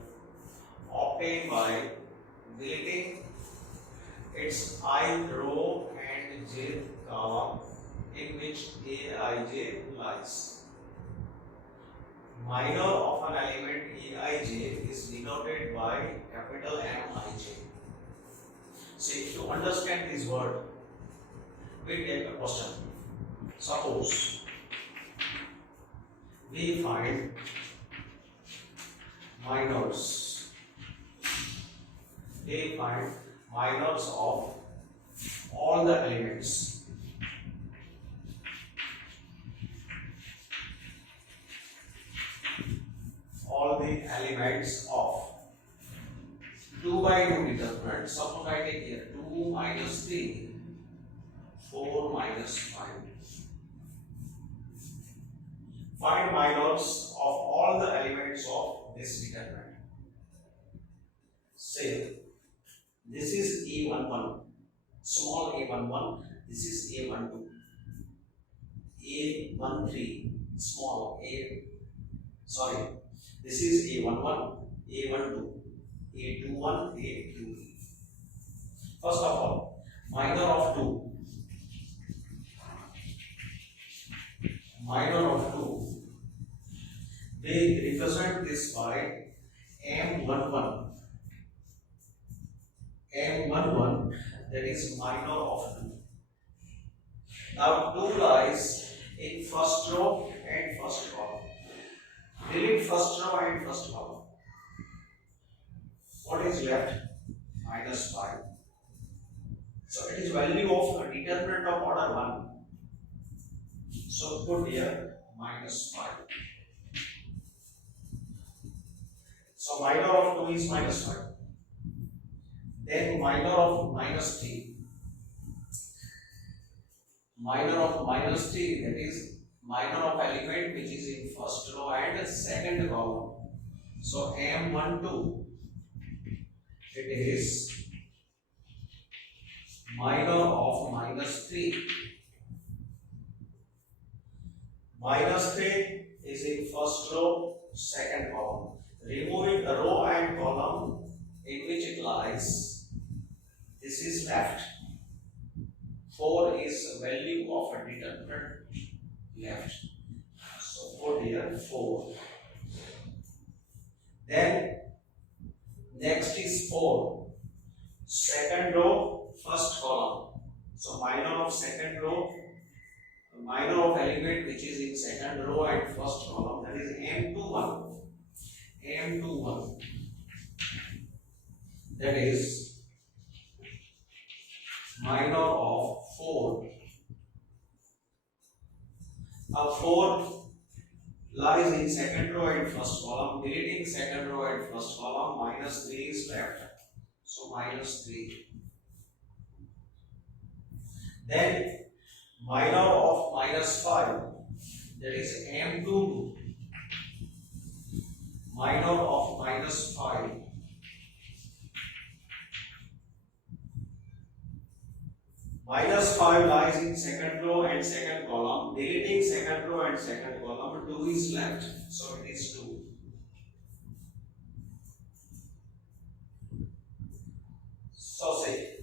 obtained by deleting its ith row and jth column in which Aij lies. Minor of an element Aij is denoted by capital Mij. See, to understand this word, we take a question. Suppose we find minors. They find minors of all the elements. All the elements of 2 by 2 determinant. Suppose I take here 2 minus 3, 4 minus 5. Find minors of all the elements of this determinant. Say this is A11, small a11, this is A12, A13, small this is A11, A12, A21, A22. First of all, minor of 2. Minor of 2. They represent this by M11. M11, that is minor of 2. Now 2 lies in first row and first column. Delete first row and first column. What is left? Minus 5. So it is value of a determinant of order 1. So put here minus 5. So minor of 2 is minus 5. Then minor of minus 3. Minor of minus 3, that is minor of element which is in first row and second column. So M12, it is minor of minus 3. Minus 3 is in first row, second column. Removing the row and column in which it lies, this is left. 4 is value of a determinant left. So put here 4. Then next is 4. Second row, first column. So minor of second row, minor of element which is in second row and first column, that is M21. M21. That is minor of 4. Now 4 lies in second row and first column. Deleting second row and first column, minus 3 is left. So minus 3. Then minor of minus 5, that is M22. Minor of minus 5. Minus 5 lies in second row and second column. Deleting second row and second column, 2 is left. So it is 2. So say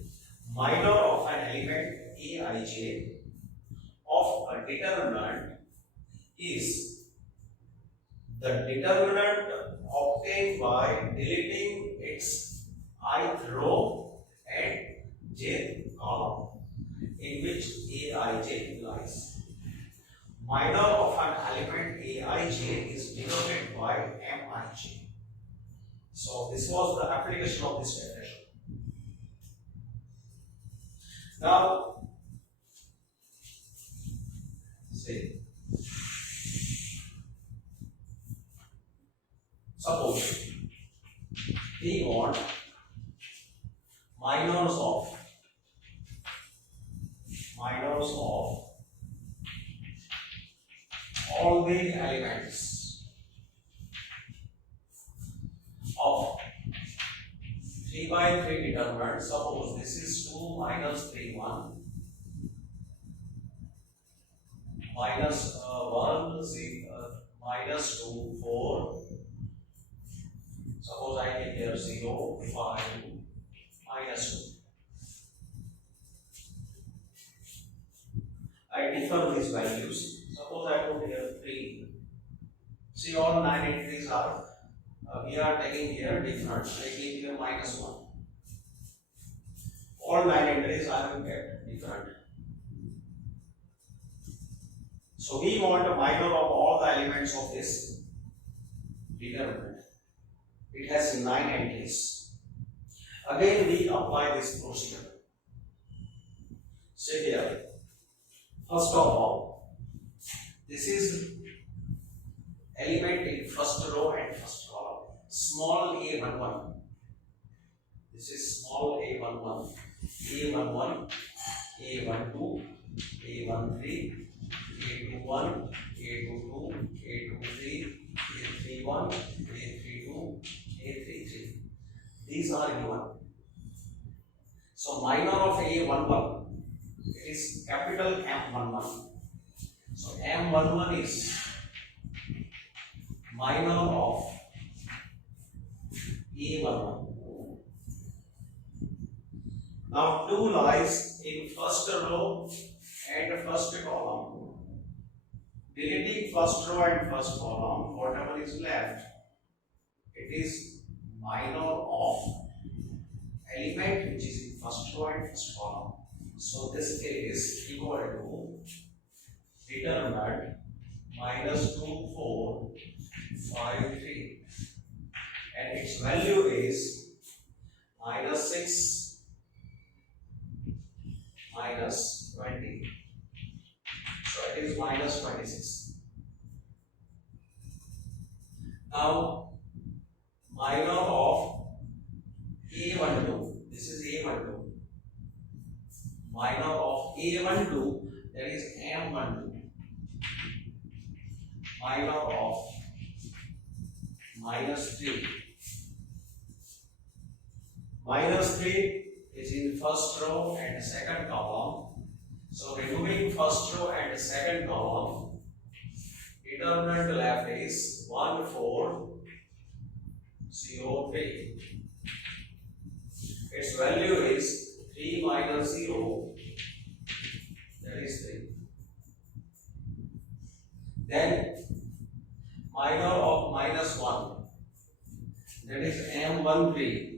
minor of an element Aij of a determinant is the determinant obtained by deleting its ith row and jth column in which Aij lies. Minor of an element Aij is denoted by Mij. So this was the application of this definition. Now, say, suppose we want minors of all the elements of 3 by 3 determinant. Suppose this is 2 minus 3 1 minus 1 minus 2 4. Suppose I take here 0 5 minus 2. I differ these values. Suppose I put here 3. See, all 9 entries are we are taking here different. I take here minus 1. All 9 entries I will get different. So we want a minor of all the elements of this determinant. It has 9 entries. Again, we apply this procedure. See here. First of all, this is element in first row and first column. Small a11. This is small a11, a11, a12, a13, a21, a22, a23, a31, a32, a33. These are given. So minor of a11, it is capital M11. So M11 is minor of a11. Now 2 lies in first row and first column. Deleting first row and first column, whatever is left, it is minor of element which is in first row and first column. So this is equal to determinant minus 2, 4, 5, 3, and its value is minus 6, minus 20. So it is minus 26. Now, minor of a12, this is a12. Minor of a12, that is m12. Minor of minus 3. Minus 3 is in first row and second column. So removing first row and second column, determinant left is 1, 4, 0, 3. Its value is 3 minus 0, that is 3. Then minor of minus 1, that is M13.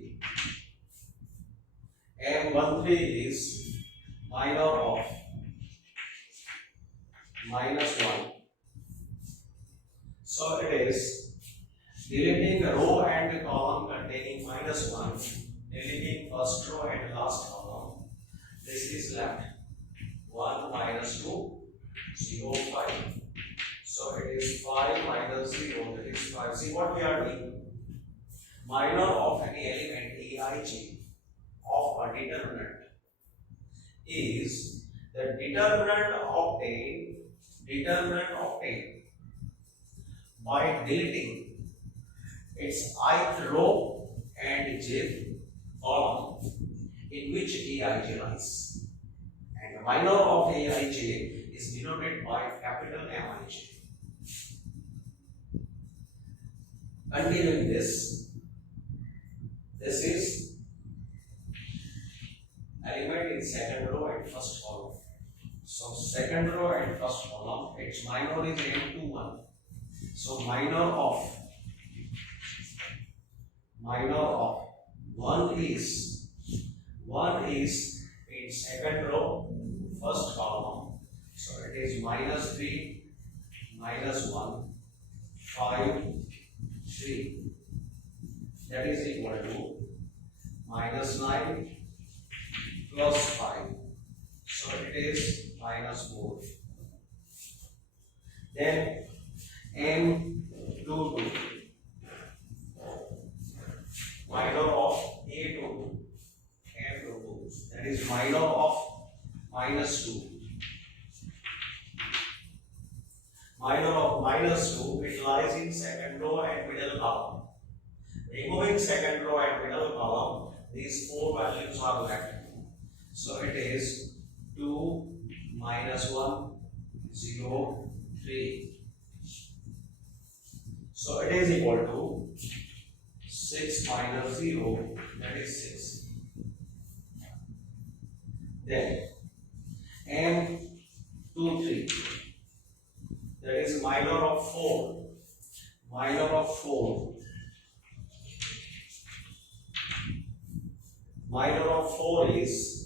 M13 is minor of minus 1. So it is deleting the row and the column containing minus 1, deleting first row and last column. This is left 1 minus 2, 0, 5. So it is 5 minus 0, that is 5. See what we are doing? Minor of any element aij of a determinant is the determinant obtained by deleting its ith row and jth column in which aij lies, and the minor of aij is denoted by capital Mij. Continuing this is element in second row and first column. So second row and first column, its minor is M21. So minor of 1 is in second row, first column. So it is minus 3, minus 1, 5, 3. That is equal to minus 9 plus 5. So it is minus 4. Then M22, minor of A22, M22, that is minor of minus 2. Minor of minus 2, it lies in second row and middle column. Removing second row and middle column, these 4 values are left. So it is 2, minus 1, 0, 3. So it is equal to 6 minus 0, that is 6. Then M23, that is minor of 4. Minor of 4. Minor of 4 is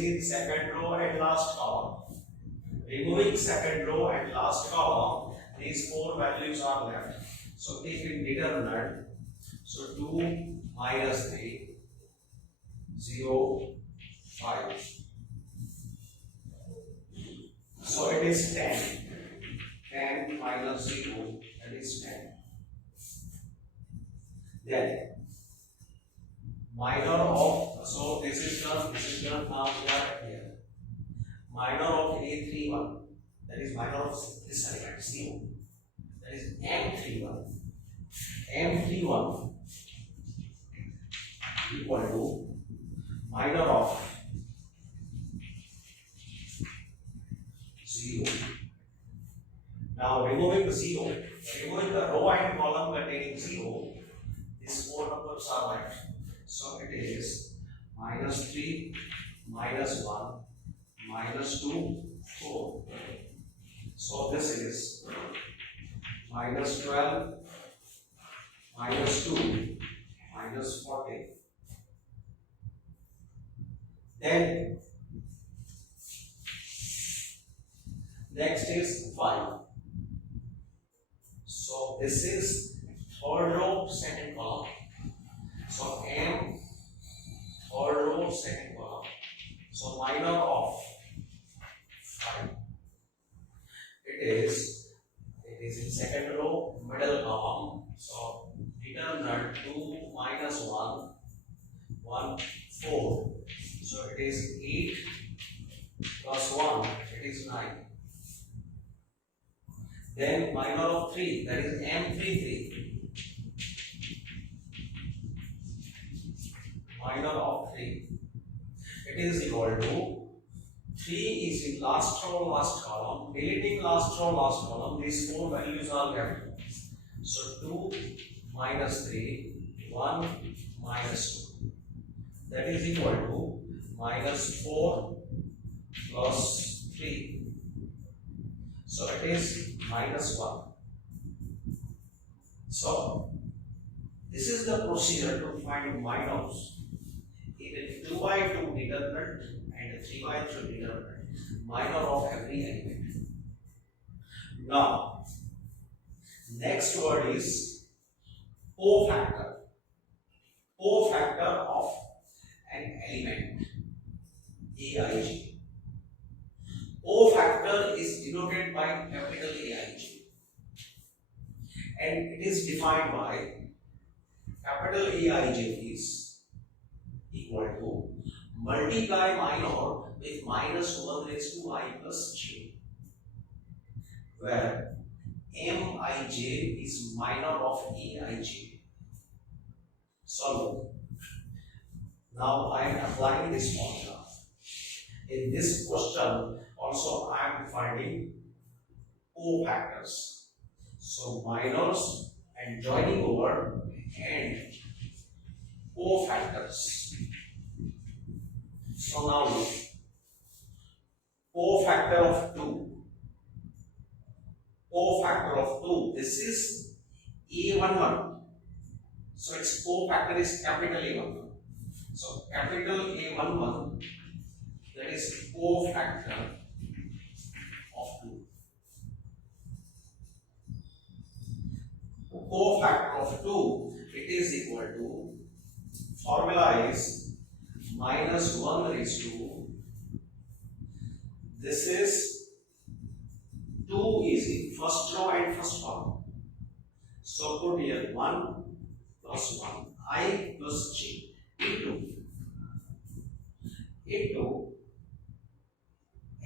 in second row and last column. Removing second row and last column, these 4 values are left. So keep in determinant So 2 minus 3, 0, 5. So it is 10. 10 minus 0, that is 10. Then minor of, so this is done, now we are here. Minor of A31, that is minor of this element 0, that is M31. M31 equal to minor of 0. Now removing the 0, removing the row and column containing 0, these four numbers are left. So it is minus 3, minus 1, minus 2, 4. So this is minus 12, minus 2, minus 40. Then next is 5. So this is third row, second column. So M, third row, second column. So minor of 5. It is in second row, middle column. So determinant 2 minus 1, 1, 4. So it is 8 plus 1, it is 9. Then minor of 3, that is M33. Minor of 3. It is equal to 3 is in last row, last column. Deleting last row, last column, these four values are left. So 2 minus 3, 1 minus 2. That is equal to minus 4 plus 3. So it is minus 1. So this is the procedure to find minors. Even 2 by 2 determinant and 3 by 3 determinant, minor of every element. Now, next word is cofactor. Cofactor of an element, Aij. Cofactor is denoted by capital Aij, and it is defined by capital Aij is equal to multiply minor with minus 1 raised to I plus j, where Mij is minor of Aij. So now I am applying this formula. In this question also I am finding cofactors. So minors and joining over and cofactors. So now look, cofactor of 2. Cofactor of 2. This is A11. So its cofactor is capital A11. So capital A11, that is cofactor of 2. Cofactor of 2, it is equal to, formula is minus 1 raised to, this is 2 is in first row and first column. So put here 1 plus 1, I plus j into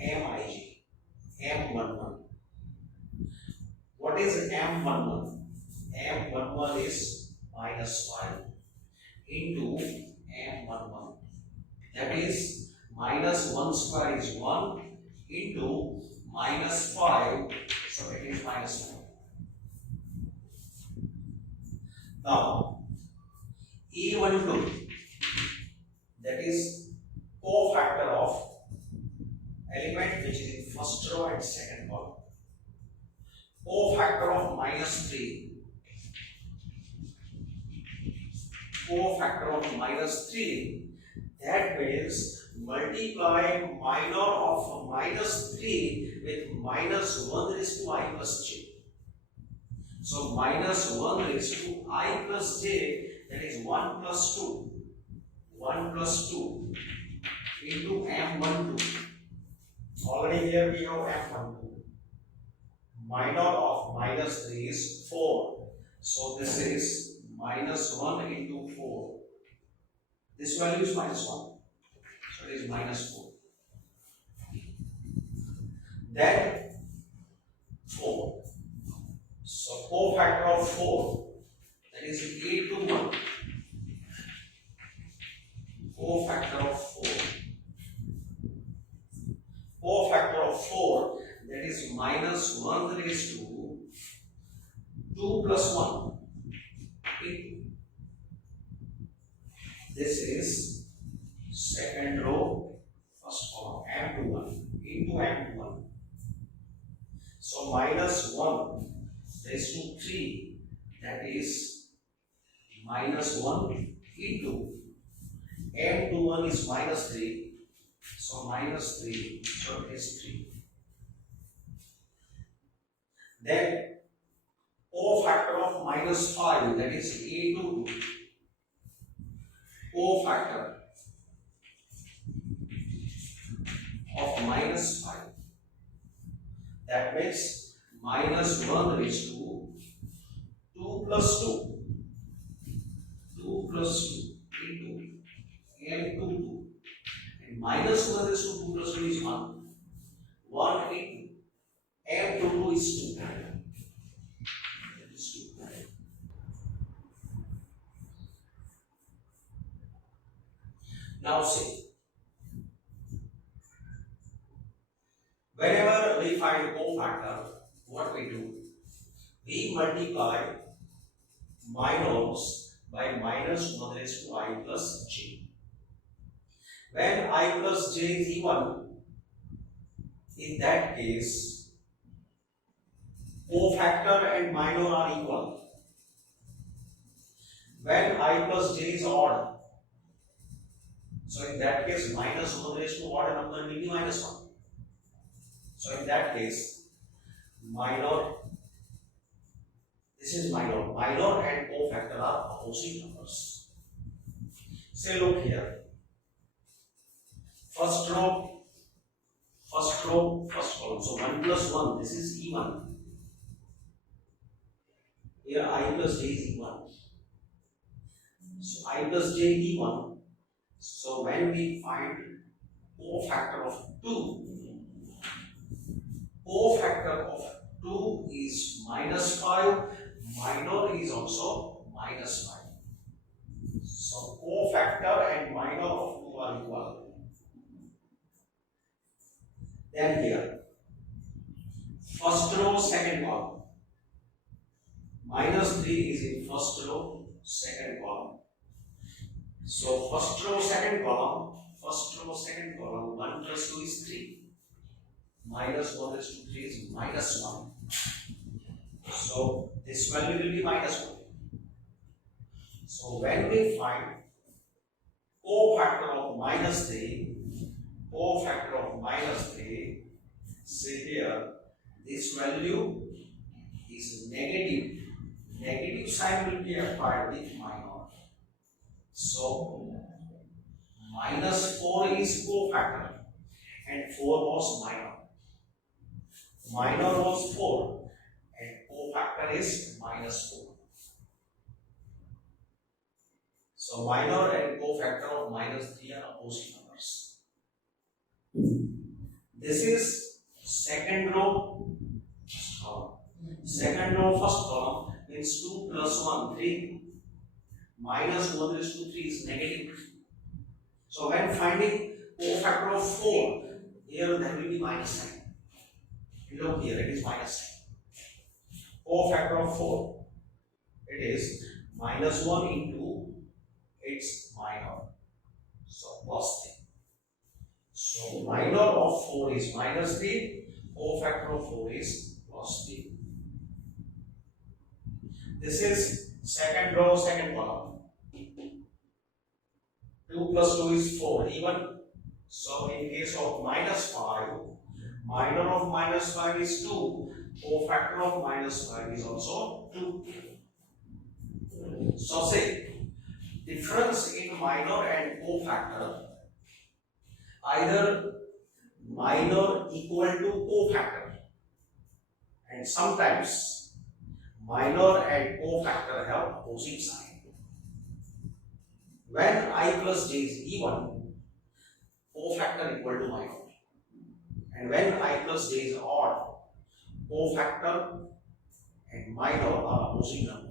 Mij, M11. What is M11? M11 is minus 5 into M11. That is minus 1 square is 1 into minus 5. So it is minus 5. Now, E12, that is cofactor of element which is in first row and second column. Cofactor of minus 3. Cofactor of minus 3, that means multiply minor of minus 3 with minus 1 raised to I plus j. So minus 1 raised to I plus j that is 1 plus 2. 1 plus 2 into M12. Already here we have M12. Minor of minus 3 is 4. So this is minus 1 into 4. This value is minus 1. So it is minus 4. Then 4. So cofactor of 4, that is 8 to 1. Cofactor of 4. Cofactor of 4, that is minus 1 raised to 2 plus 1. This is second row, first column, M21 into M21. So minus 1 raised to 3, that is minus 1 into M21 is minus 3. So minus 3, so it is 3. Then cofactor of minus 5, that is A to 2. Cofactor of minus 5. That means minus 1 raised to 2 plus 2. 2 plus 2 into M22. And minus 1 raised to 2 plus 2 is 1. 1 into M22 is 2. That is 2. Now see, whenever we find cofactor, what we do? We multiply minors by minus 1 raised to I plus j. When I plus j is even, in that case, cofactor and minor are equal. When I plus j is odd, so in that case, minus 1 raised to odd number will be minus 1. So in that case, minor, this is minor. Minor and cofactor are opposite numbers. Say look here. First row, first column. So 1 plus 1, this is even. Here I plus j is even. So I plus j even. So when we find cofactor of 2, cofactor of 2 is minus 5, minor is also minus 5. So cofactor and minor of 2 are equal. Then here, first row, second column. Minus 3 is in first row, second column. So first row, second column, 1 plus 2 is 3. Minus 1 is to 3 is minus 1. So this value will be minus 1. So when we find cofactor of minus 3, see here, this value is negative. Negative sign will be applied with minor. So minus 4 is cofactor and 4 was minor. Minor was 4 and cofactor is minus 4. So minor and cofactor of minus 3 are opposite numbers. This is second row, first column. Second row, first column means 2 plus 1, 3. Minus 1 raised to 3 is negative. So when finding cofactor of 4, here there will be minus sign. Look here, it is minus sign. Cofactor of 4, it is minus 1 into its minor. So plus 3. So minor of 4 is minus 3, cofactor of 4 is plus 3. This is second row, second column. 2 plus 2 is 4, even. So in case of minus 5, minor of minus 5 is 2, cofactor of minus 5 is also 2. So say difference in minor and cofactor, either minor equal to cofactor, and sometimes minor and cofactor have opposite sign. When I plus j is even, cofactor equal to minor, and when I plus j is odd, cofactor and minor are opposite number.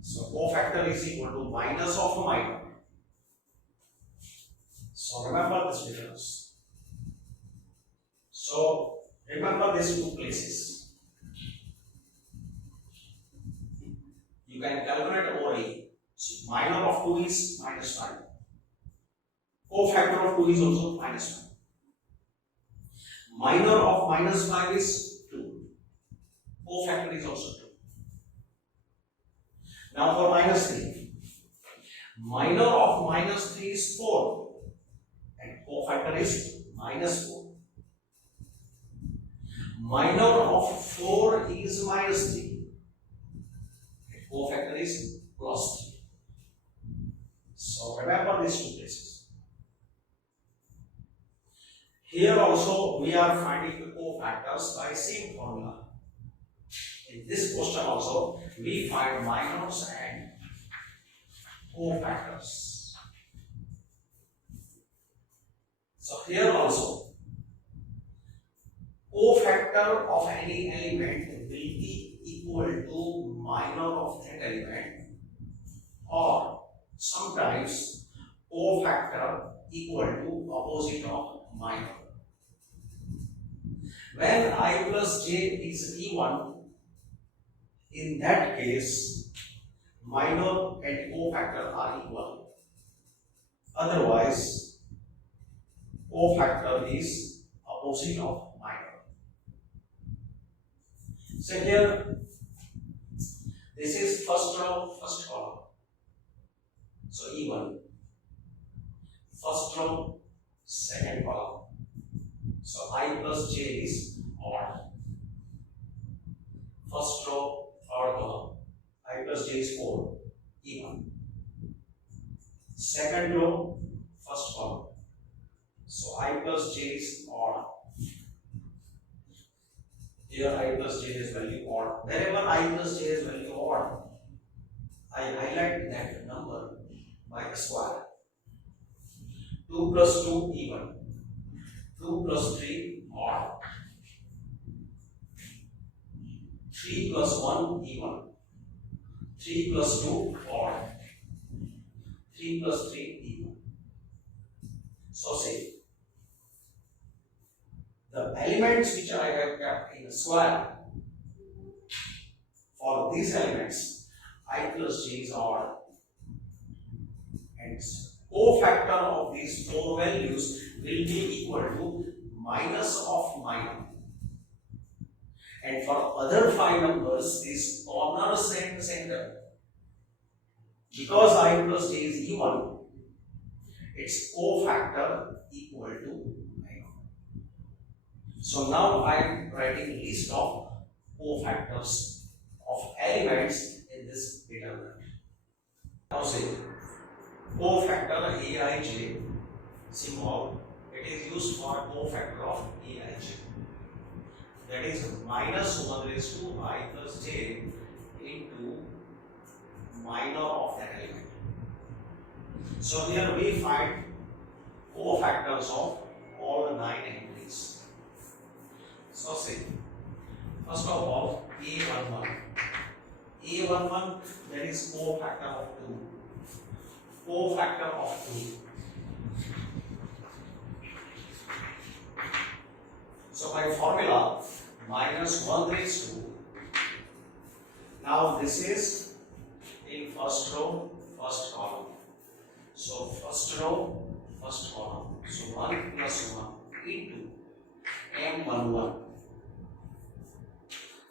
So cofactor is equal to minus of minor. So remember this difference. So remember these two places. You can calculate over A. So minor of 2 is minus 5. Cofactor of 2 is also minus 5. Minor of minus 5 is 2. Cofactor is also 2. Now for minus 3. Minor of minus 3 is 4. And cofactor is minus 4. Minor of 4 is minus 3. And cofactor is plus 3. So remember these two places. Here also we are finding the cofactors by same formula. In this question also we find minors and cofactors. So here also cofactor of any element will be equal to minor of that element, or sometimes cofactor equal to opposite of minor. When I plus j is even, in that case minor and cofactor are equal. Otherwise cofactor is opposite of minor. So here this is first row, first column. So even. First row, second column. So I plus j is odd. First row, third column. I plus j is 4, even. Second row, first column. So I plus j is odd. Here I plus j is value odd. Wherever I plus j is value odd, I highlight that number by a square. 2 plus 2 even. 2 plus 3 odd. 3 plus 1 even. 3 plus 2 odd. 3 plus 3 even. So say the elements which I have kept in a square, for these elements I plus j is odd, and cofactor of these four values will be equal to minus of minor. And for other 5 numbers, these corners and center, because I plus j is even, its cofactor equal to minor. So now I am writing list of cofactors of elements in this determinant. Now say cofactor Aij symbol, it is used for cofactor of Aij. That is minus 1 raised to I plus j into minor of that element. So here we find cofactors of all 9 entries. So say first of all A11. A11, that is cofactor of 2. Cofactor of 2. So by formula minus 1 raised to, now this is in first row, first column. So first row, first column. So 1 plus 1 into M11.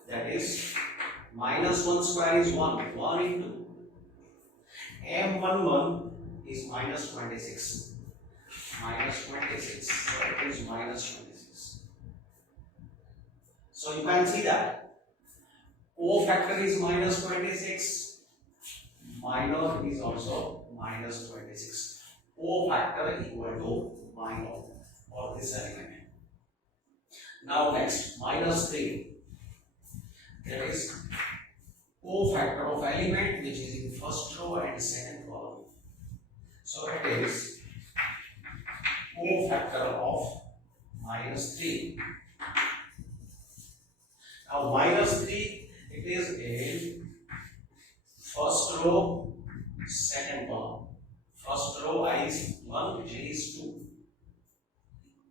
That is minus 1 square is 1. 1 into M11 is minus 26. Minus 26. So it is minus 26. So you can see that cofactor is minus 26. minor is also minus 26. Cofactor equal to minor for this element. Now next, minus 3. That is cofactor of element which is in first row and second column. So it is cofactor of minus 3. Now minus 3, it is in first row, second column. First row I is 1, J is 2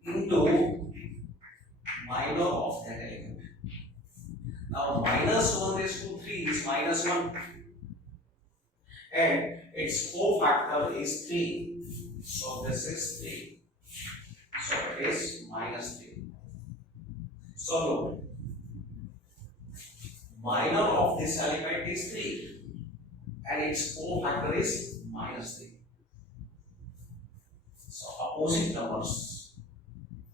into minor of that element. Now minus 1 raised to 3 is minus 1 and its cofactor is 3. So this is 3. So it is minus 3. So look, minor of this element is 3 and its cofactor is minus 3. So opposite numbers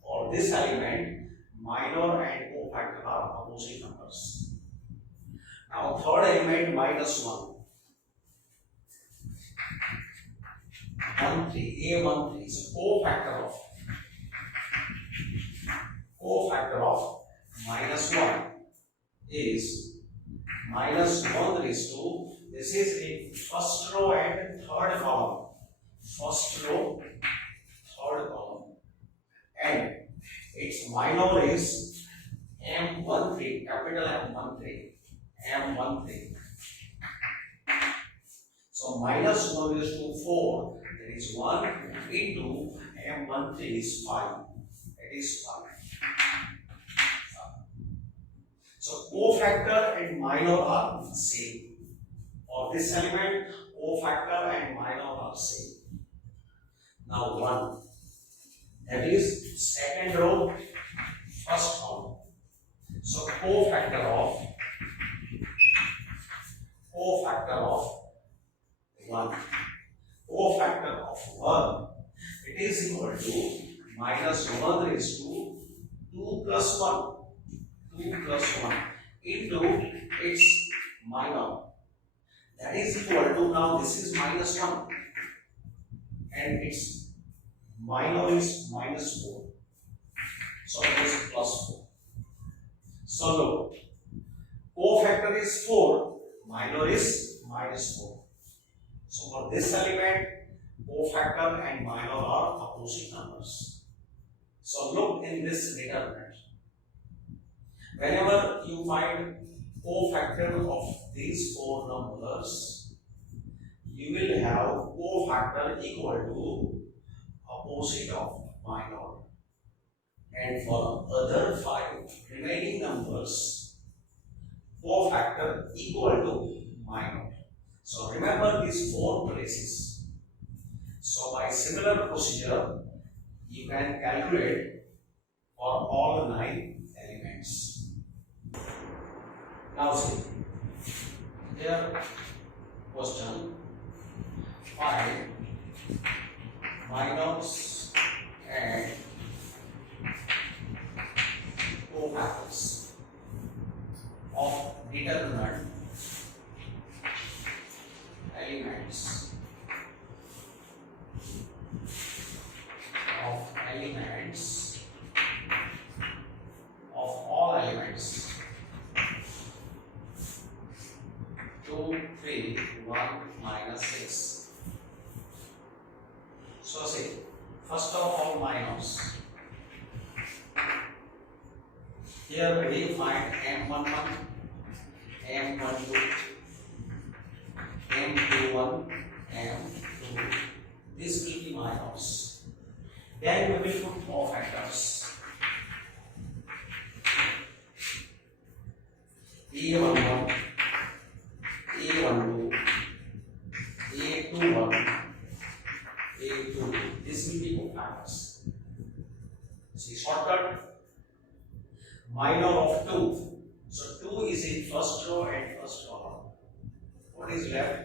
for this element, minor and cofactor are opposite numbers. Now third element minus 1. 1 3, A1 3 is cofactor of minus 1 is minus 1 raised to, this is in first row and third column. First row, third column. And its minor is M13, capital M13. M13. So minus 1 raised to 4, that is 1 into M13 is 5. It is 5. So cofactor and minor are same. For this element, cofactor and minor are same. Now 1. That is second row, first column. So cofactor of 1. Cofactor of 1. It is equal to minus 1 raised to 2 plus 1. 2 plus 1 into its minor. That is equal to, now this is minus 1 and its minor is minus 4. So it is plus 4. So look, cofactor is 4, minor is minus 4. So for this element, cofactor and minor are opposite numbers. So look in this determinant. Whenever you find cofactor of these 4 numbers, you will have cofactor equal to opposite of minor. And for other 5 remaining numbers, cofactor equal to minor. So remember these 4 places. So by similar procedure, you can calculate for all 9 elements. Now see, here question, find minors and cofactors of determinant elements of all elements 2, 3, 1, minus 6. So see, first of all minors. Here we find M11, M12, M21, M2. This will be minors. Then we will put cofactors. A11, A12, A21, A22. This will be cofactors. See, shortcut. Minor of 2. So 2 is in first row and first column. What is left?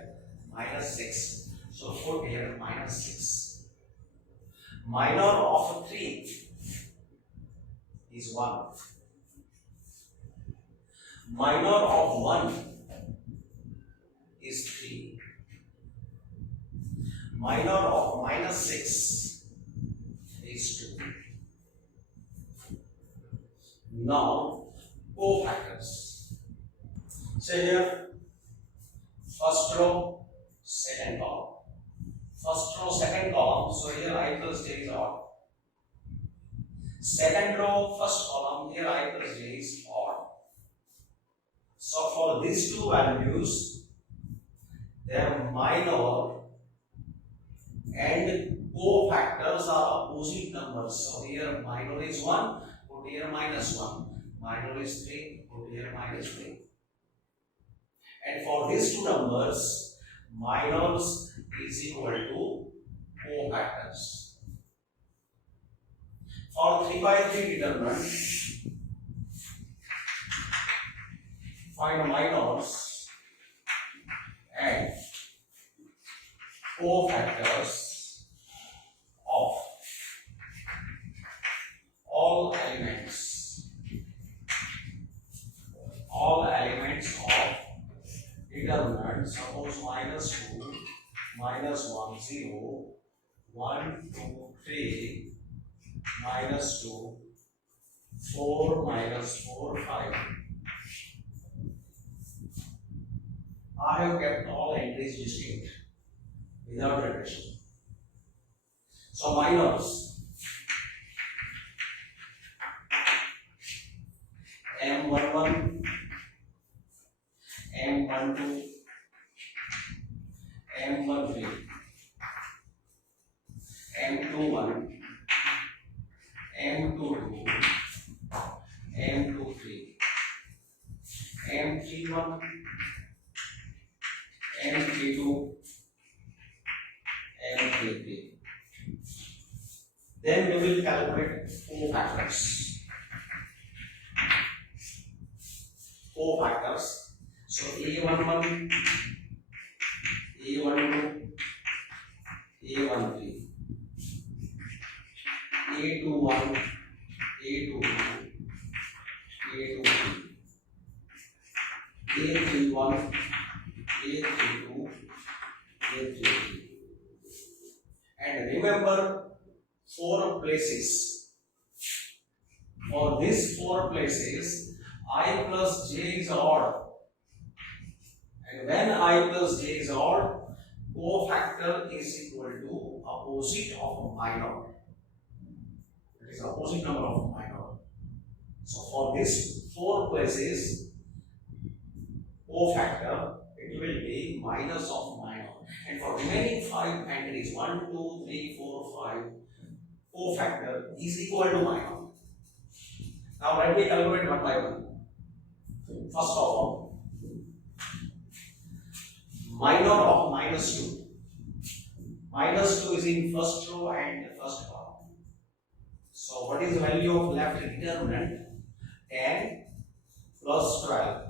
Minus 6. So put here minus 6. Minor of 3 is 1. Minor of 1 is 3. minor of minus 6 is 2. Now, cofactors. Say here, first row, second column. First row, second column, so here I plus j is odd. Second row, first column, here I plus j is odd. So for these two values, their minor and cofactors are opposite numbers. So here minor is 1, put here minus 1. Minor is 3, put here minus 3. And for these two numbers, minors is equal to cofactors. For 3 by 3 determinant, find minors and cofactors of all elements of determinant. Suppose minus 2, minus 1, 0, 1, 2, 3, minus 2, 4, minus 4, 5. I have kept all entries distinct without regression. So minors M11, M12, M13, M21, M22, M23, M31, M32, M33. Then we will calculate cofactors. Cofactors. So A11, A12, A13, A21, A22, A23, A31, A32, A33. And remember 4 places. For these 4 places, I plus j is odd. And when I plus j is odd, cofactor is equal to opposite of minor. It is opposite number of minor. So for these 4 places, cofactor, it will be minus of minor. And for remaining 5 entries, 1, 2, 3, 4, 5, cofactor is equal to minor. Now let me calculate one by one. First of all, minor of minus 2. Minus 2 is in first row and first column. So what is the value of left determinant? 10 plus 12.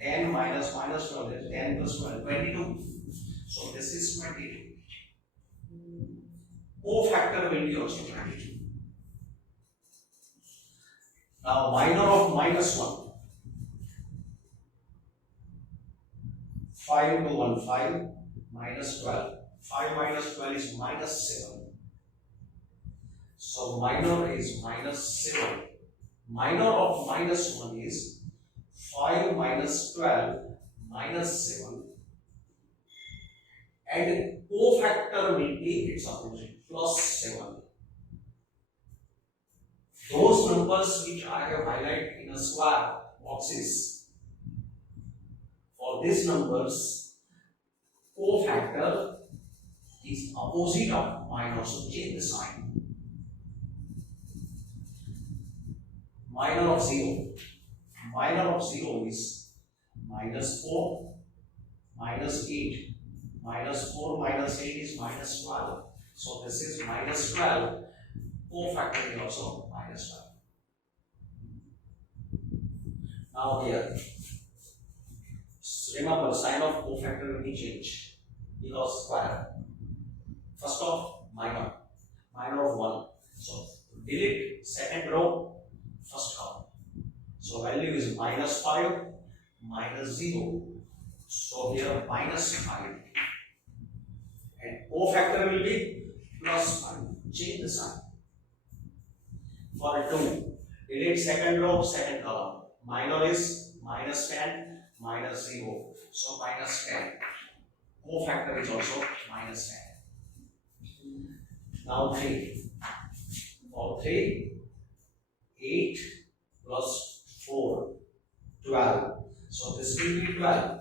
10 minus 12 is 10 plus 12, 22. So this is 22. Cofactor will be also 22. Now minor of minus 1. 5 into 1, 5 minus 12. 5 minus 12 is minus 7. So minor is minus 7. Minor of minus 1 is 5 minus 12 minus 7. And cofactor will be its opposite, plus 7. Those numbers which I have highlighted in a square boxes, for these numbers, cofactor is opposite of minor, so change the sign. Minor of 0. Minor of 0 is minus 4, minus 8. Minus 4 minus 8 is minus 12. So this is minus 12. Cofactor is also minus 12. Now here, remember sign of cofactor will be changed because square. First of minor, minor of 1. So delete second row, first column. So value is minus 5, minus 0. So here minus 5. And cofactor plus 5. Change the sign. For 2, delete second row, second column. Minor is minus 10, minus 0. So minus 10. Cofactor is also minus 10. Now 3. For 3, 8 plus 4, 12. So this will be 12.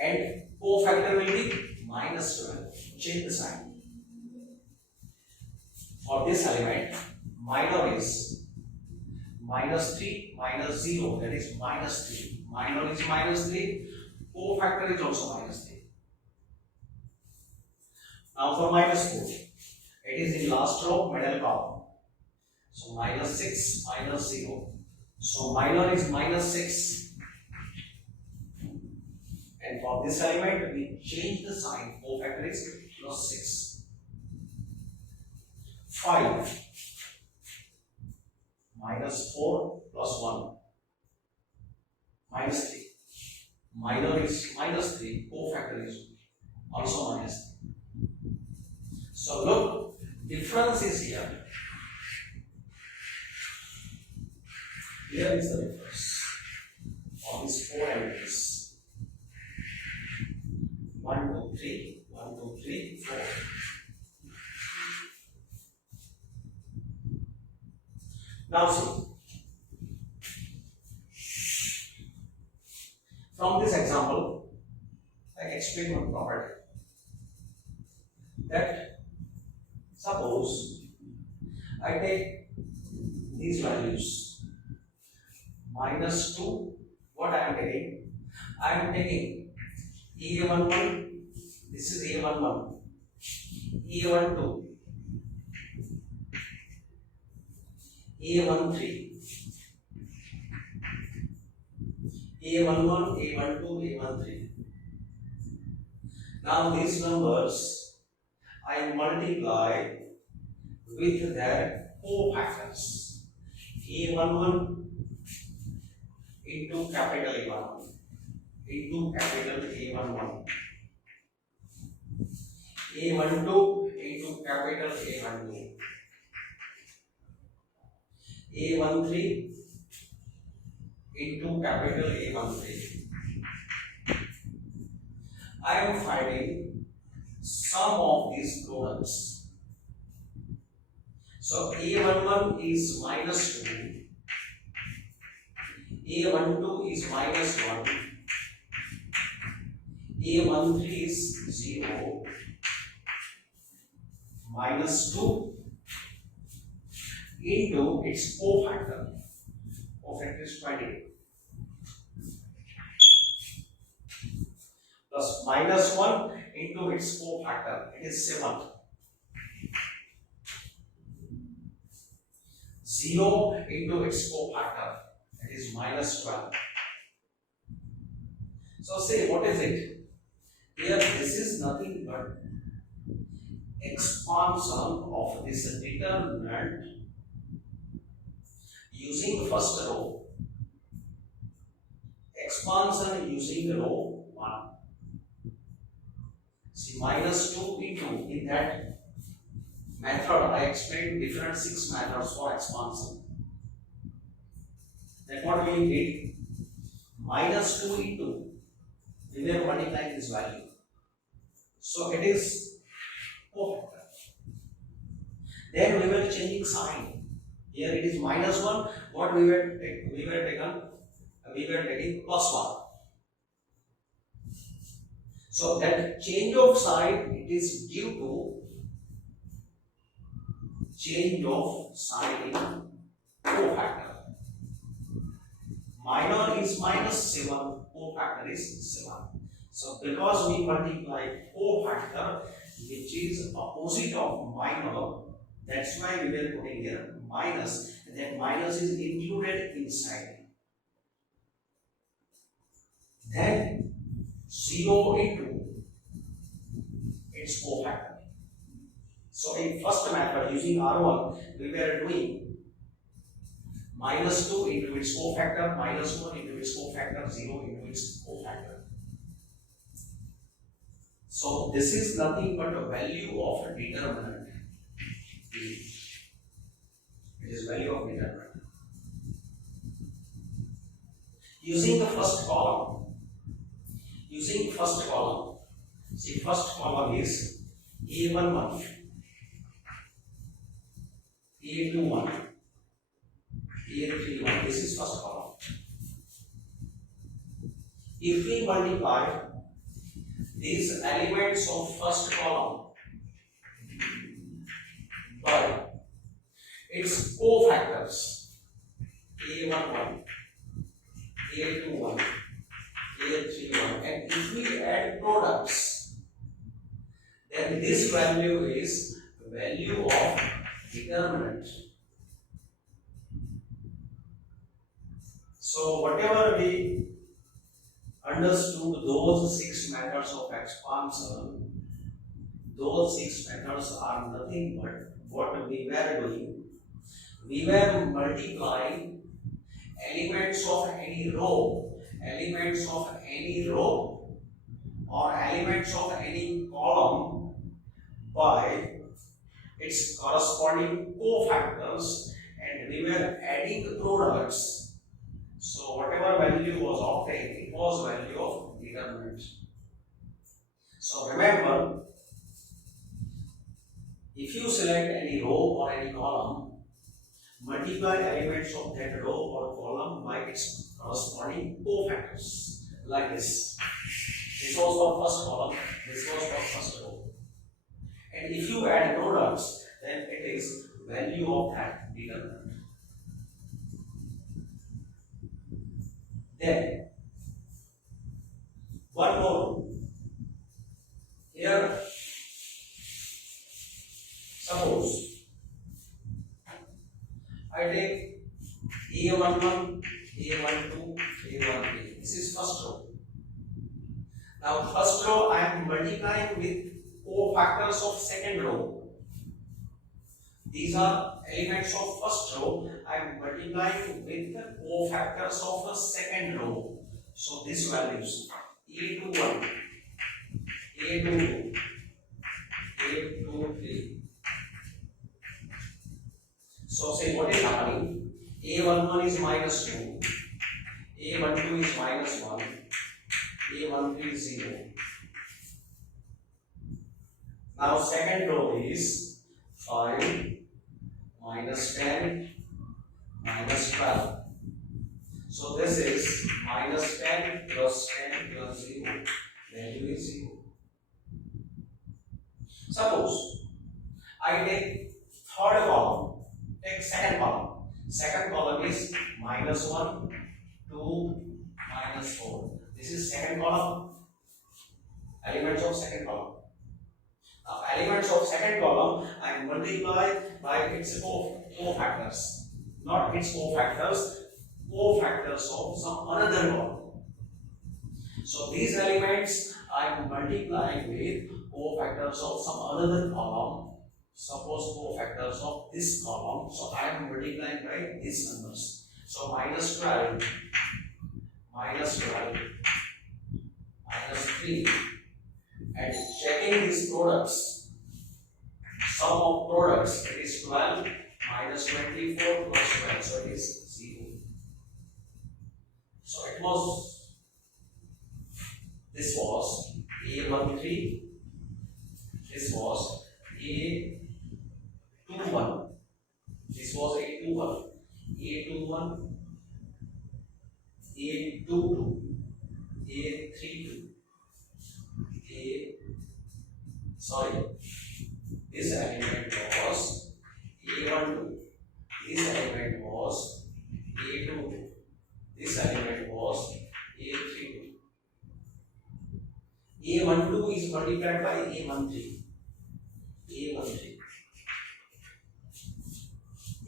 And cofactor will be minus 12. Change the sign. For this element, minor is minus 3 minus 0, that is minus 3. Minor is minus 3, cofactor is also minus 3. Now for minus 4, it is in last row, middle column. So minus 6 minus 0. So minor is minus 6. And for this element, we change the sign, cofactor is plus 6. 5 minus 4 plus 1 minus 3. Minor is minus 3, cofactor is also minus 3. So look, difference is here. Here is the difference of these 4 elements. 1, 2, 3, 1, 2, 3, 4. Now see, from this example, I explain one property. That suppose I take these values, minus 2, what I am taking? I am taking A11, this is A11, A12, A13, A11, A12, A13. Now these numbers I multiply with their cofactors. A11 into capital A11 into capital A11. A12 into capital A12. A13 into capital A13. I am finding sum of these products. So A11 is minus 2, A12 is minus 1, A13 is 0, minus 2 into its cofactor. Cofactor is 20. Plus minus 1 into its cofactor. It is 7. 0 into its cofactor. It is minus 12. So say what is it? Here this is nothing but expansion of this determinant using first row, expansion using row 1. See, minus 2 into, in that method I explained different 6 methods for expansion. Then what we did? Minus 2 into, we were multiplying this value. So it is cofactor. Then we were changing sign. Here it is minus 1. What we were taking plus 1. So that change of sign, it is due to change of sign in cofactor. Minor is minus 7, cofactor is 7. So because we multiply cofactor, which is opposite of minor, that's why we were putting here minus, and then minus is included inside. Then 0 into its cofactor. So in first method using R1, we were doing minus 2 into its cofactor, minus 1 into its cofactor, 0 into its cofactor. So this is nothing but a value of a determinant. It is value of determinant. Using the first column, see first column is A11, A21, A31. This is first column. If we multiply these elements of first column by its cofactors A11, A21, A31, and if we add products, then this value is the value of determinant. So whatever we understood those 6 methods of expansion, those 6 methods are nothing but what we were doing. We were multiplying elements of any row or elements of any column by its corresponding cofactors, and we were adding the products. So whatever value was obtained, it was value of determinant. So remember, if you select any row or any column, multiply elements of that row or column by its corresponding cofactors, like this. This was for first column, this was for first row. And if you add products, then it is value of that determinant. Then one more. Here, suppose I take A11, A12, A13. This is first row. Now first row I am multiplying with cofactors of second row. These are elements of first row. I am multiplying with the cofactors of the second row. So these values A21, A22, A23. So say what is happening? A11 is -2, A12 is -1, A13 is 0. Now second row is 5, -10, -12. So this is -10 plus 10 plus 0. Value is 0. Suppose I take third column, take second column. Second column is -1, 2, -4. This is second column. Elements of second column. Now elements of second column I multiply by its cofactors. Not its cofactors, cofactors of some another column. So these elements I am multiplying with cofactors of some another column. Suppose cofactors of this column. So I am multiplying by these numbers. So -12, -12, -3, and checking these products. Sum of products, it is 12 -24 plus 12, so it is 0. So it was, this was A13, this was A21, this was A21, A21, A22, A32, this element was A12, this element was A22, this element was A32. A12 is multiplied by A13, A13,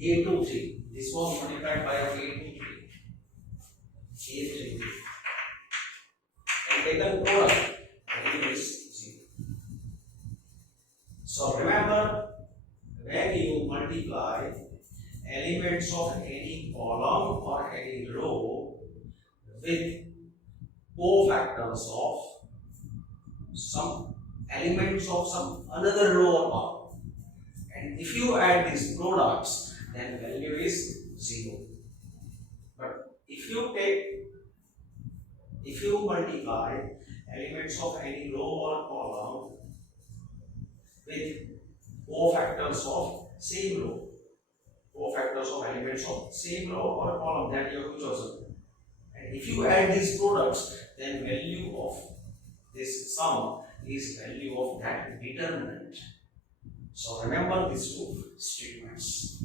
A23, this was multiplied by A23, A33, and taken product, value is 0. So remember, when you multiply elements of any column or any row with cofactors of some elements of some another row or column. And if you add these products, then value is 0. But if you multiply elements of any row or column with cofactors of same row, cofactors of elements of same row or column that you have chosen, and if you add these products, then value of this sum is value of that determinant. So remember these two statements.